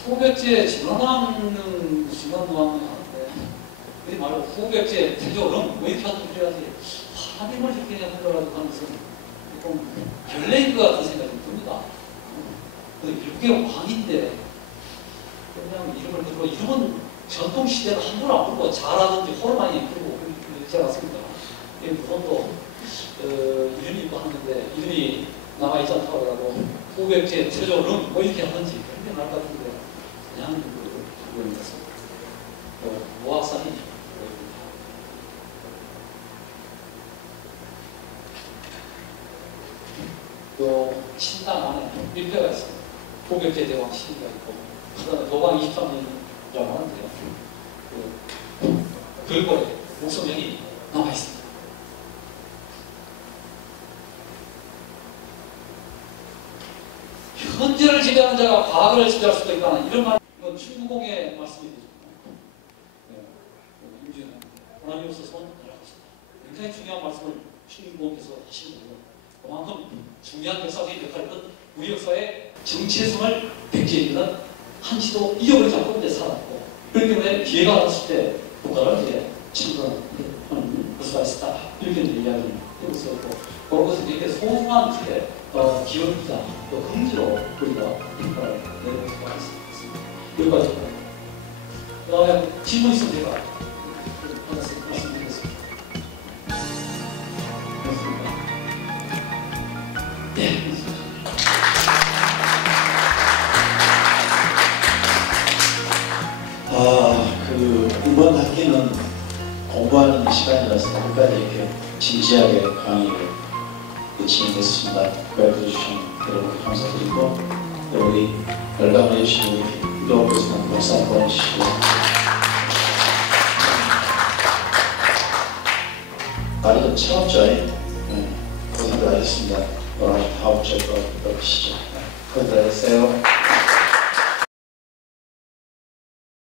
후백제 진원왕은 하는데 우리 말로 후백제 태조는 왜 이렇게 하든 그래야지 하림을 이렇게 하더라도 하는 것은 좀 결례인 것 같은 생각이 듭니다. 일국의 왕인데 그냥 이름을 들고 이름은 전통시대는 함부로 안 부르고 자라든지 호르만이 부르고 그러지 않았습니까? 무덤도 이름이 있고 하는데 이름이 남아있지 않다고 하고 후백제 체조는 뭐 이렇게 하는지 그렇게 나올 것 같은데 그냥 그걸 해서 모학산이 또 신당 안에 일패가 있습니다. 후백제 대왕 시기가 있고 그다음에 도방 23년이라고 하는데요. 글꼴에 목소명이 남아있습니다. 현재를 지배하는 자가 과거를 지배할 수도 있다는 이런 말, 이건 충무공의 말씀이죠. 임진은 호남이로서 선언을 하셨습니다. 굉장히 중요한 말씀을 충무공께서 하시는 거예요. 그만큼 중요한 역사적인 역할을 했던 우리 역사의 정체성을 백지해주는 한시도 잊어버리지 않고 이제 살았고, 그렇기 때문에 기회가 왔을 때 국가를 이제 창건하는 수가 있었다. 이렇게 이야기를 하고 있었고, 그런 것을 이렇게 소중한 기업이다, 또 긍지로 우리가 평가를 내릴 수가 있습니다. 여기까지. 그 다음에 질문 있으면 제가 말씀드리겠습니다. 고맙습니다. 네. 이번 학기는 공부하는 시간이라서 끝까지 이렇게 진지하게 강의를 진행했습니다. 배워주신 여러분 감사드리고, 우리 열강을 해주신 우리 유도교수님 목사 보내주시고, 말이 좀 차갑죠? 고생들 하셨습니다. 오늘 다음 주에 또 뵙시죠. 고생들 하셨어요.